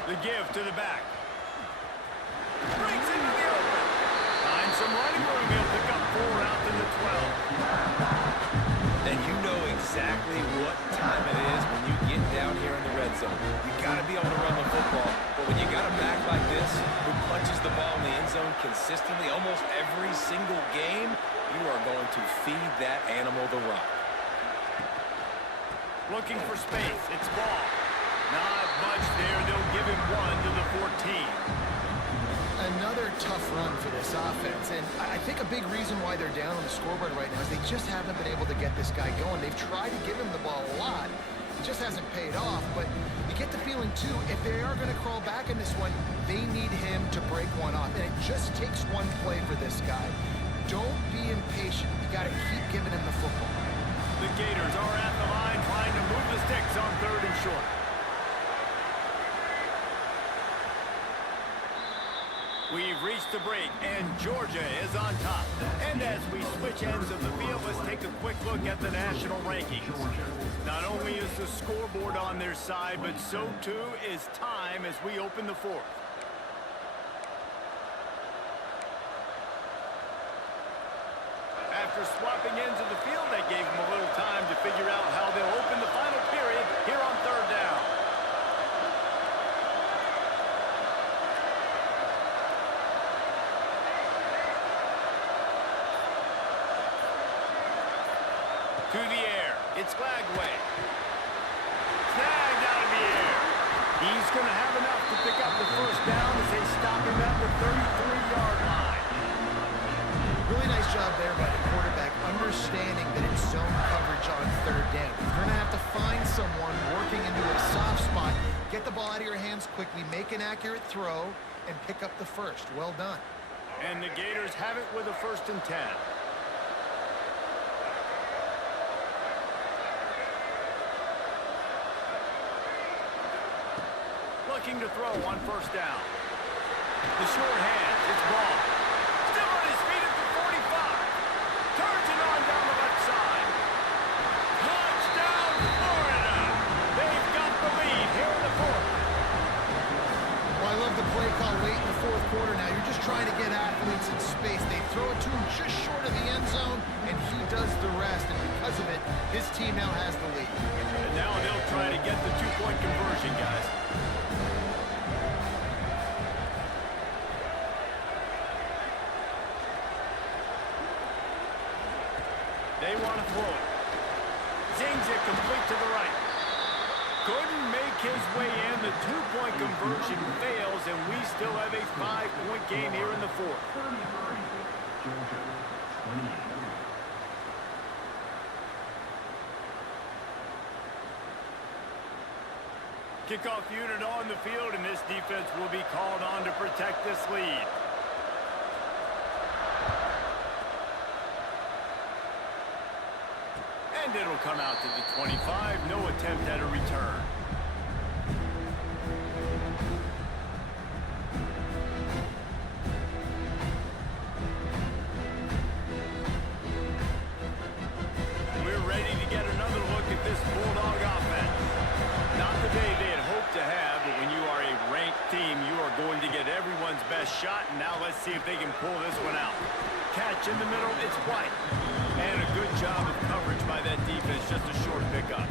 The give to the back. Breaks into the open. Finds some running room. He'll pick up 4 out to the 12. And you know exactly what time it is when you get down here in the red zone. You got to be able to run the football. But when you got a back like this who punches the ball in the end zone consistently almost every single game, you are going to feed that animal the rock. Looking for space. It's ball. Not much there. They'll give him 1 to the 14. Another tough run for this offense, and I think a big reason why they're down on the scoreboard right now is they just haven't been able to get this guy going. They've tried to give him the ball a lot. It just hasn't paid off, but you get the feeling, too, if they are going to crawl back in this one, they need him to break one off, and it just takes one play for this guy. Don't be impatient. You got to keep giving him the football. The Gators are at the line trying to move the sticks on 3rd and short. We've reached the break, and Georgia is on top. And as we switch ends of the field, let's take a quick look at the national rankings. Not only is the scoreboard on their side, but so too is time as we open the 4th. After swapping ends of the field, that gave them a little time to figure out how they'll open the final period here on 3rd down. To the air. It's Flagway. Snagged out of the air. He's going to have enough to pick up the 1st down as they stop him at the 33-yard line. Really nice job there by the quarterback, understanding that it's zone coverage on 3rd down. You're going to have to find someone working into a soft spot, get the ball out of your hands quickly, make an accurate throw, and pick up the 1st. Well done. And the Gators have it with a 1st and 10. Looking to throw on 1st down. The short hands, it's ball. Still on his feet at the 45. Turns it on down the left side. Touchdown, Florida! They've got the lead here in the 4th. Well, I love the play call late in the 4th quarter now. You're just trying to get athletes in space. They throw it to him just short of the end zone, and he does the rest. And because of it, his team now has the lead. And now they'll try to get the 2-point conversion, guys. They want to throw it. Zings it complete to the right. Couldn't make his way in. The 2-point conversion fails, and we still have a 5-point game here in the 4th. 33, Georgia, 28. Kickoff unit on the field, and this defense will be called on to protect this lead. And it'll come out to the 25. No attempt at a return. We're ready to get another look at this Bulldog offense. Not the day they had hoped to have, but when you are a ranked team, you are going to get everyone's best shot. And now let's see if they can pull this one out. Catch in the middle, it's White. And a good job of coverage by that defense, just a short pickup.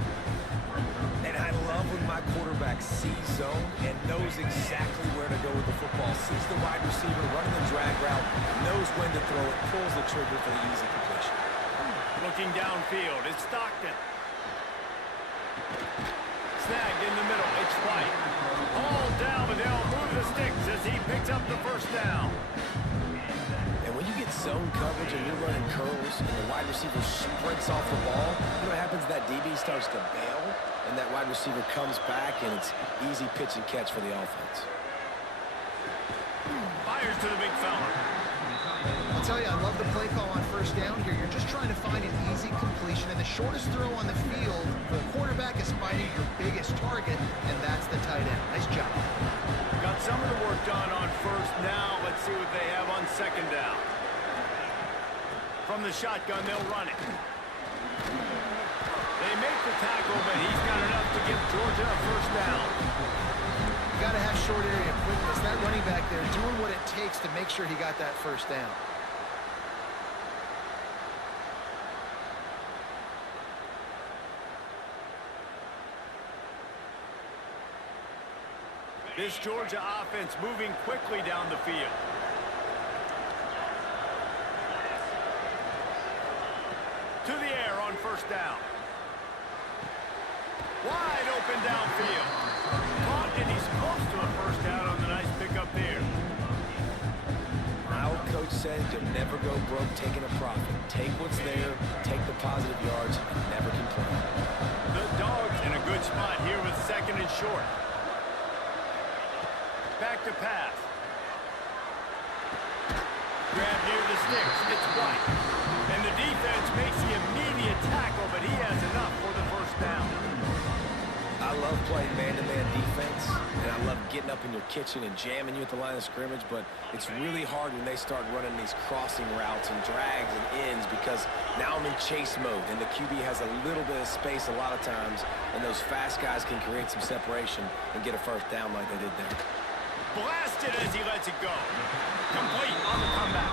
And I love when my quarterback sees zone and knows exactly where to go with the football. Sees the wide receiver running the drag route, knows when to throw it, pulls the trigger for the easy completion. Looking downfield, it's Stockton. Snagged in the middle, it's White. All down, but they'll move the sticks as he picks up the 1st down. And when you get zone coverage and you're running curls and the wide receiver sprints off the ball, you know what happens? That DB starts to bail, and that wide receiver comes back, and it's easy pitch and catch for the offense. Fires to the big fella. I'll tell you, I love the play call on first down here. You're just trying to find an easy completion, and the shortest throw on the field for the quarterback is finding your biggest target, and that's the tight end. Nice job. Got some of the work done on first. Now let's see what they have on second down. From the shotgun, they'll run it. They make the tackle, but he's got enough to give Georgia a first down. You got to have short area quickness. That running back there doing what it takes to make sure he got that first down. This Georgia offense moving quickly down the field. To the air on first down. Wide open downfield. Caught, and he's close to a first down on the nice pickup there. Our coach said you'll never go broke taking a profit. Take what's there, take the positive yards, and never complain. The Dogs in a good spot here with second and short. Back to pass. Grab near the sticks. It's White. And the defense makes the immediate tackle, but he has enough for the first down. I love playing man-to-man defense, and I love getting up in your kitchen and jamming you at the line of scrimmage, but it's really hard when they start running these crossing routes and drags and ends because now I'm in chase mode, and the QB has a little bit of space a lot of times, and those fast guys can create some separation and get a first down like they did there. Blasted as he lets it go. Complete on the comeback.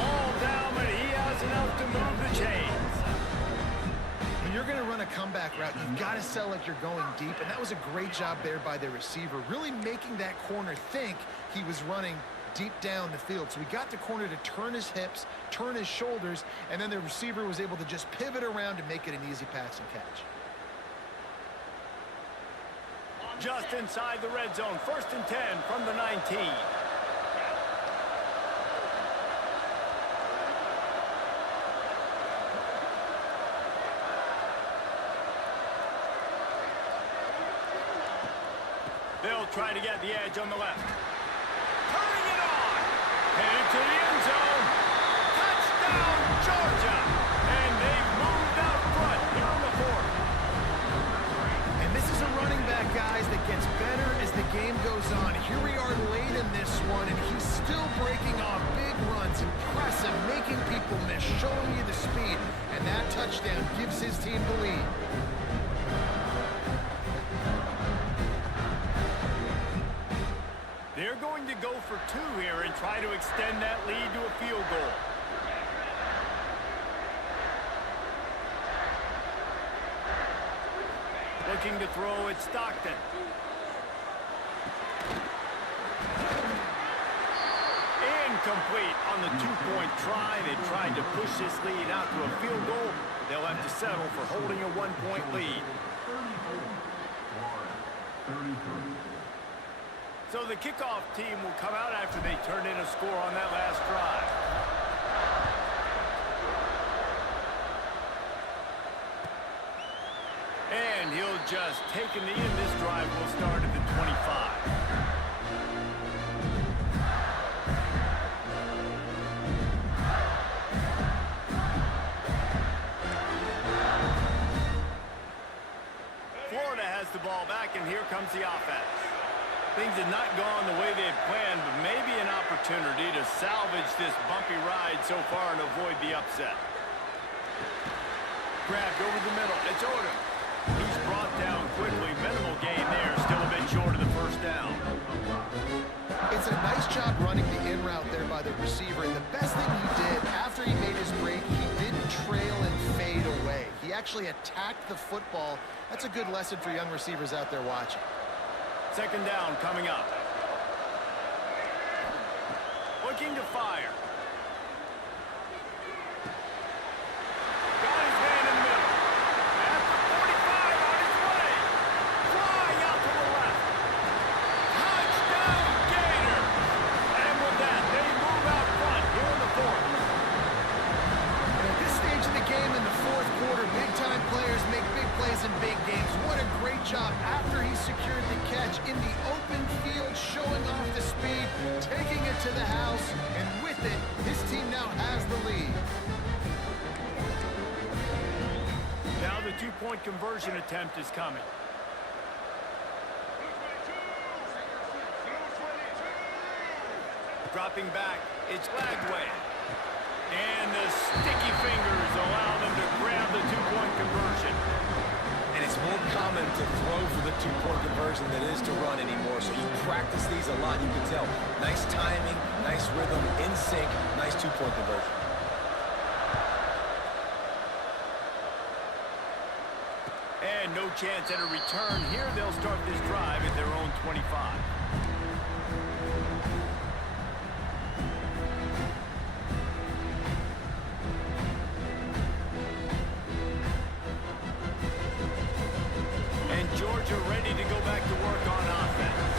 All down, but he has enough to move the chains. When you're going to run a comeback route, you've got to sell like you're going deep, and that was a great job there by the receiver, really making that corner think he was running deep down the field. So he got the corner to turn his hips, turn his shoulders, and then the receiver was able to just pivot around and make it an easy pass and catch. Just inside the red zone. First and 10 from the 19. They'll try to get the edge on the left. Turning it on. Headed to the end zone. Touchdown, Georgia. And they've moved out front here in the fourth. And this is a running back, guys, that gets better as the game goes on. Here we are late in this one, and he's still breaking off big runs, impressive, making people miss, showing you the speed. And that touchdown gives his team the lead. They're going to go for two here and try to extend that lead to a field goal. Looking to throw at Stockton. Incomplete on the two-point try. They tried to push this lead out to a field goal. They'll have to settle for holding a one-point lead. So the kickoff team will come out after they turn in a score on that last drive. And he'll just take a knee, and this drive will start at the 25. Florida has the ball back, and here comes the offense. Things had not gone the way they had planned, but maybe an opportunity to salvage this bumpy ride so far and avoid the upset. Grabbed over the middle. It's Odom. He's brought down quickly. Minimal gain there. Still a bit short of the first down. It's a nice job running the in route there by the receiver. And the best thing he did after he made his break, he didn't trail and fade away. He actually attacked the football. That's a good lesson for young receivers out there watching. Second down coming up. Looking to fire. Got his man in the middle. After 45 on his way. Flying out to the left. Touchdown, Gator. And with that, they move out front here in the fourth. And at this stage of the game in the fourth quarter, big-time players make big plays in big games. What a great job after he secured the catch in the open field, showing off the speed, taking it to the house, and with it, two-point conversion attempt is coming. Dropping back, it's Lagway. And the sticky fingers allow them to grab the two-point conversion. And it's more common to throw for the two-point conversion than it is to run anymore. So you practice these a lot. You can tell. Nice timing, nice rhythm, in sync, nice two-point conversion. And no chance at a return. Here they'll start this drive at their own 25. Georgia ready to go back to work on offense.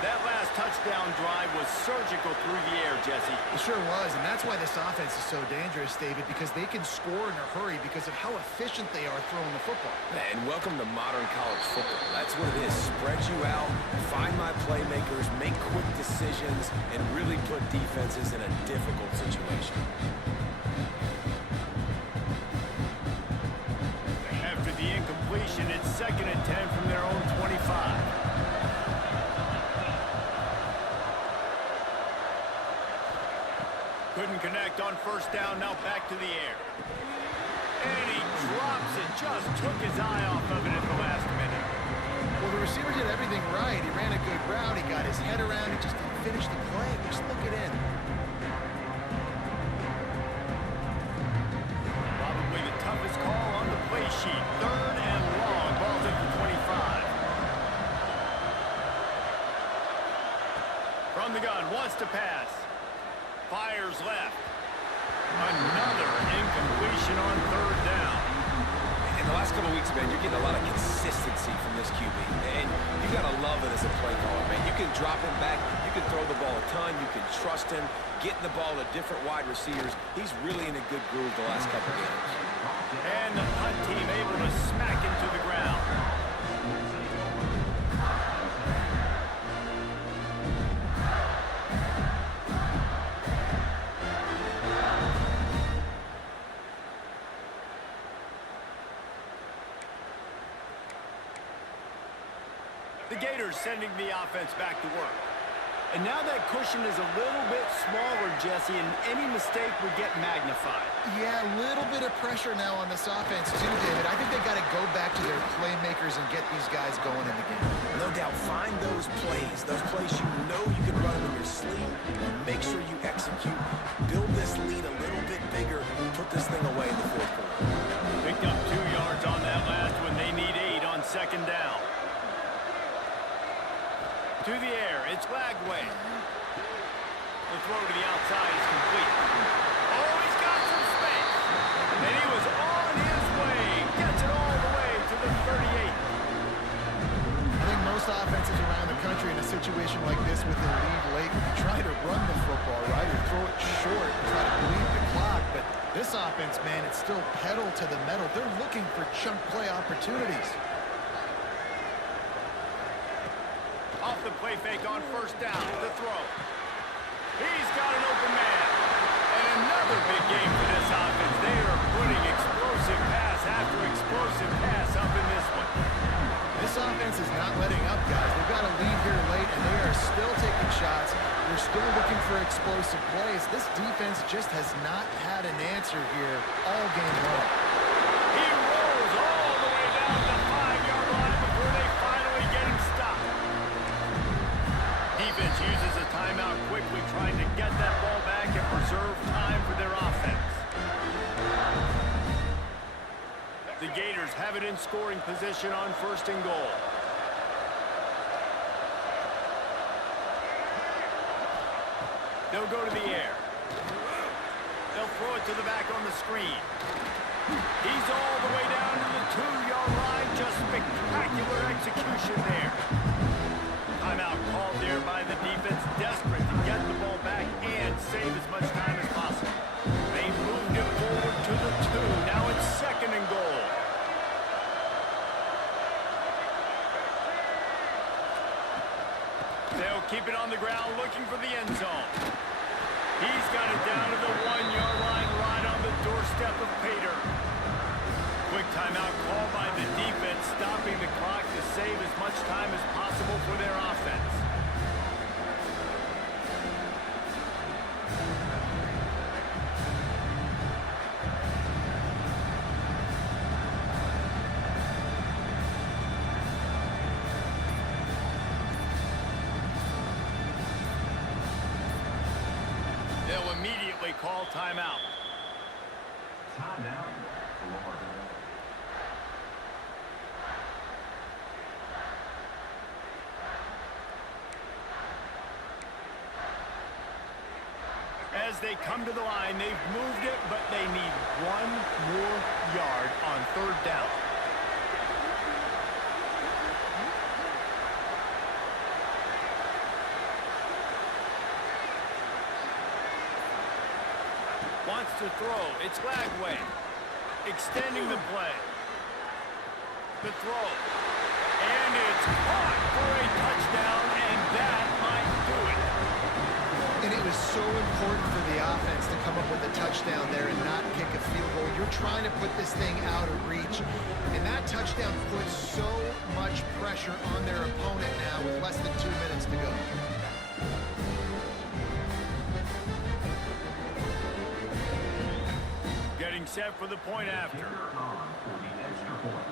That last touchdown drive was surgical through the air, Jesse. It sure was, and that's why this offense is so dangerous, David, because they can score in a hurry because of how efficient they are throwing the football. And welcome to modern college football. That's what it is. Spread you out, find my playmakers, make quick decisions, and really put defenses in a difficult situation. After the incompletion, it's 2nd and 10 from their own 25. Couldn't connect on first down, now back to the air. And he drops it, just took his eye off of it at the last minute. Well, the receiver did everything right. He ran a good route, he got his head around, he just didn't finish the play. Just look it in. Probably the toughest call on the play sheet. 3rd and long, ball's at the 25. From the gun, wants to pass. Fires left. Another incompletion on 3rd down. In the last couple of weeks, man, you're getting a lot of consistency from this QB. And you got to love it as a play caller, man. You can drop him back. You can throw the ball a ton. You can trust him. Getting the ball to different wide receivers. He's really in a good groove the last couple of games. And the punt team able to smack him to the ground. The Gators sending the offense back to work. And now that cushion is a little bit smaller, Jesse, and any mistake would get magnified. Yeah, a little bit of pressure now on this offense too, David. I think they got to go back to their playmakers and get these guys going in the game. No doubt, find those plays you know you can run them in your sleeve. Make sure you execute. Build this lead a little bit bigger. Put this thing away in the 4th quarter. Picked up 2 yards on that last one. They need 8 on 2nd down. To the air, it's Lagway. The throw to the outside is complete. Oh, he's got some space. And he was on his way. Gets it all the way to the 38. I think most offenses around the country in a situation like this with the lead late would try to run the football, right, or throw it short and try to bleed the clock. But this offense, man, it's still pedal to the metal. They're looking for chunk play opportunities. Off the play fake on first down. The throw. He's got an open man. And another big game for this offense. They are putting explosive pass after explosive pass up in this one. This offense is not letting up, guys. They've got a lead here late, and they are still taking shots. They're still looking for explosive plays. This defense just has not had an answer here all game long. He rolls all the way down the 5-yard line before they finally get him stopped. Defense uses a timeout quickly, trying to get that ball back and preserve time for their offense. The Gators have it in scoring position on 1st and goal. They'll go to the air. They'll throw it to the back on the screen. He's all the way down to the 2-yard line. Just spectacular execution there. Timeout called there by the defense, desperate to get the ball back and save as much time as possible. They moved it forward to the 2. Now it's 2nd and goal. They'll keep it on the ground, looking for the end zone. He's got it down to the 1-yard line, right on the doorstep of Pater. Quick timeout called by the defense, stopping the clock to save as much time as possible for their offense. They'll immediately call timeout. Timeout, Florida. As they come to the line, they've moved it, but they need one more yard on third down. Wants to throw. It's Lagway. Extending the play. The throw. And it's caught for a touchdown, and that might do it. And it was so important for the offense to come up with a touchdown there and not kick a field goal. You're trying to put this thing out of reach. And that touchdown puts so much pressure on their opponent now with less than 2 minutes to go. Getting set for the point after. Kicker on for the extra point.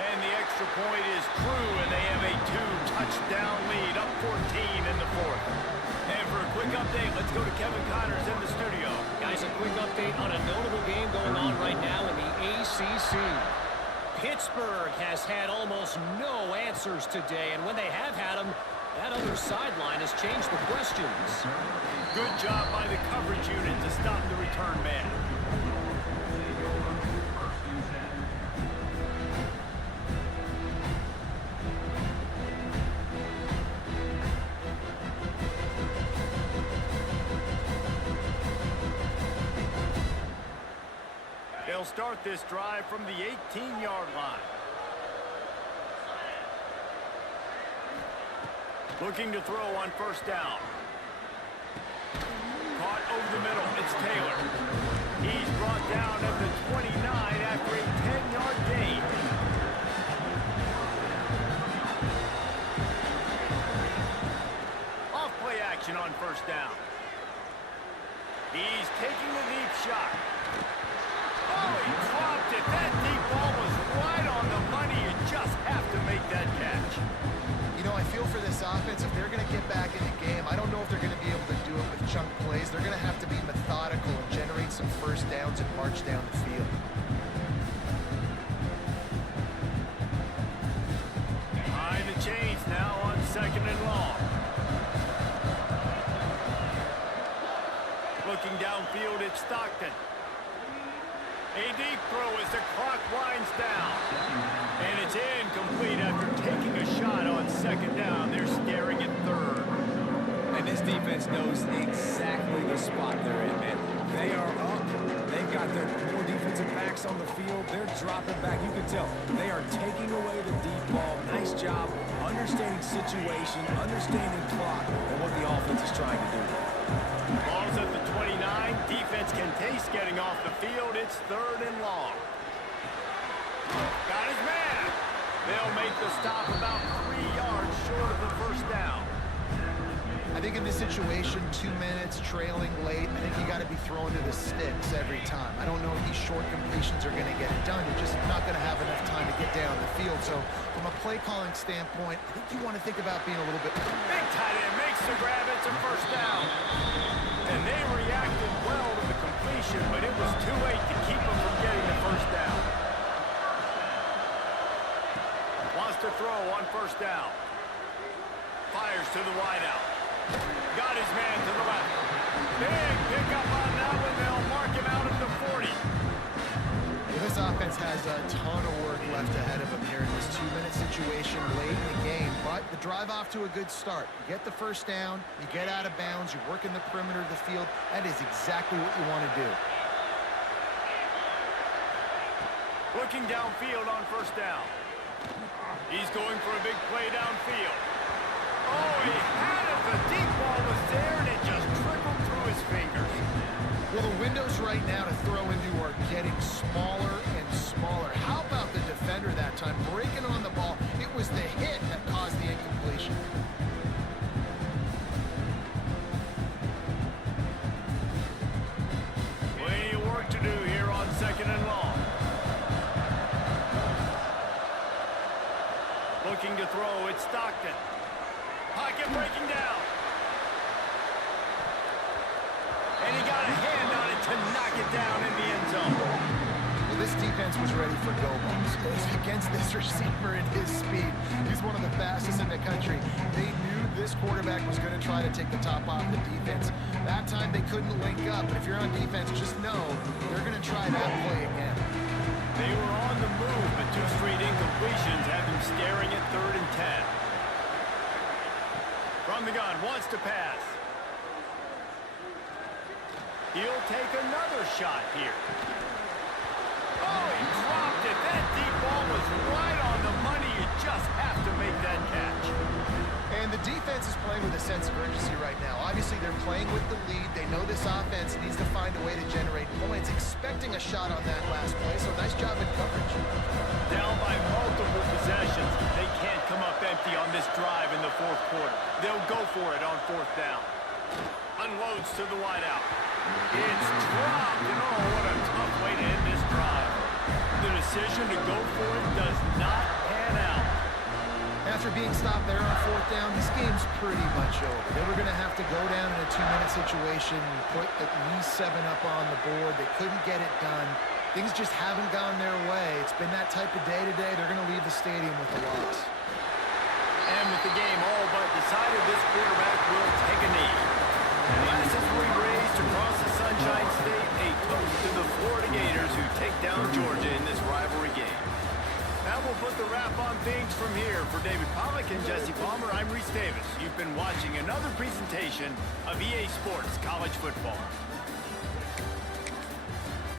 And the extra point is true, and they have a 2-touchdown lead, up 14 in the fourth. And for a quick update, let's go to Kevin Connors in the studio. Guys, a quick update on a notable game going on right now in the ACC. Pittsburgh has had almost no answers today, and when they have had them, that other sideline has changed the questions. Good job by the coverage unit to stop the return man. They'll start this drive from the 18-yard line. Looking to throw on first down. Caught over the middle. It's Taylor. He's brought down at the 29 after a 10-yard gain. Off play action on first down. He's taking a deep shot. Oh, he dropped it. That deep ball was right on the money. You just have to make that catch. You know, I feel for this offense, if they're going to get back in the game, I don't know if they're going to be able to do it with chunk plays. They're going to have to be methodical and generate some first downs and march down the field. Behind the chains now on second and long. Looking downfield, it's Stockton. A deep throw as the clock winds down. And it's incomplete after taking a shot on second down. They're staring at third. And this defense knows exactly the spot they're in, man. They are up. They've got their more defensive backs on the field. They're dropping back. You can tell they are taking away the deep ball. Nice job understanding situation, understanding clock, and what the offense is trying to do. Ball's at the 29. Defense can taste getting off the field. It's third and long. Got his man. They'll make the stop about 3 yards short of the first down. I think in this situation, 2 minutes, trailing late, I think you got to be throwing to the sticks every time. I don't know if these short completions are going to get it done. You're just not going to have enough time to get down the field. So from a play calling standpoint, I think you want to think about being a little bit... Big tight end makes the grab. It's a first down. And they reacted well to the completion, but it was too late to keep them from getting the first down. Wants to throw on first down. Fires to the wideout. Got his man to the left. Big pickup on that one. They'll mark him out at the 40. This offense has a ton of work left ahead of them here in this 2-minute situation late in the game, but the drive off to a good start. You get the first down, you get out of bounds, you work in the perimeter of the field. That is exactly what you want to do. Looking downfield on first down. He's going for a big play downfield. Oh, he had it. The deep ball was there, and it just trickled through his fingers. Well, the windows right now to throw into are getting smaller and smaller. How about the defender that time breaking on the ball? It was the hit that caused the incompletion. Plenty of work to do here on 2nd and long. Looking to throw, it's Stockton. Pocket breaking down. And he got a hand on it to knock it down in the end zone. Well, this defense was ready for go balls. Against this receiver and his speed. He's one of the fastest in the country. They knew this quarterback was going to try to take the top off the defense. That time they couldn't link up, but if you're on defense, just know they're going to try that play again. They were on the move, but 2 straight incompletions have them staring at 3rd and 10. From the gun, wants to pass. He'll take another shot here. Oh, he dropped it. That deep ball was right on the money. You just have to make that catch. And the defense is playing with a sense of urgency right now. Obviously, they're playing with the lead. They know this offense needs to find a way to generate points, expecting a shot on that last play. So nice job in coverage. Down by multiple possessions. They can't come up empty on this drive in the 4th quarter. They'll go for it on 4th down. Unloads to the wideout. It's dropped, and oh, what a tough way to end this drive. The decision to go for it does not pan out. After being stopped there on 4th down, this game's pretty much over. They were going to have to go down in a 2-minute situation and put at least 7 up on the board. They couldn't get it done. Things just haven't gone their way. It's been that type of day today. They're going to leave the stadium with a loss. And with the game all but decided, this quarterback will take a knee. Glasses will be raised across the Sunshine State, a toast to the Florida Gators who take down Georgia in this rivalry game. Now we'll put the wrap on things from here. For David Pollack and Jesse Palmer, I'm Reese Davis. You've been watching another presentation of EA Sports College Football.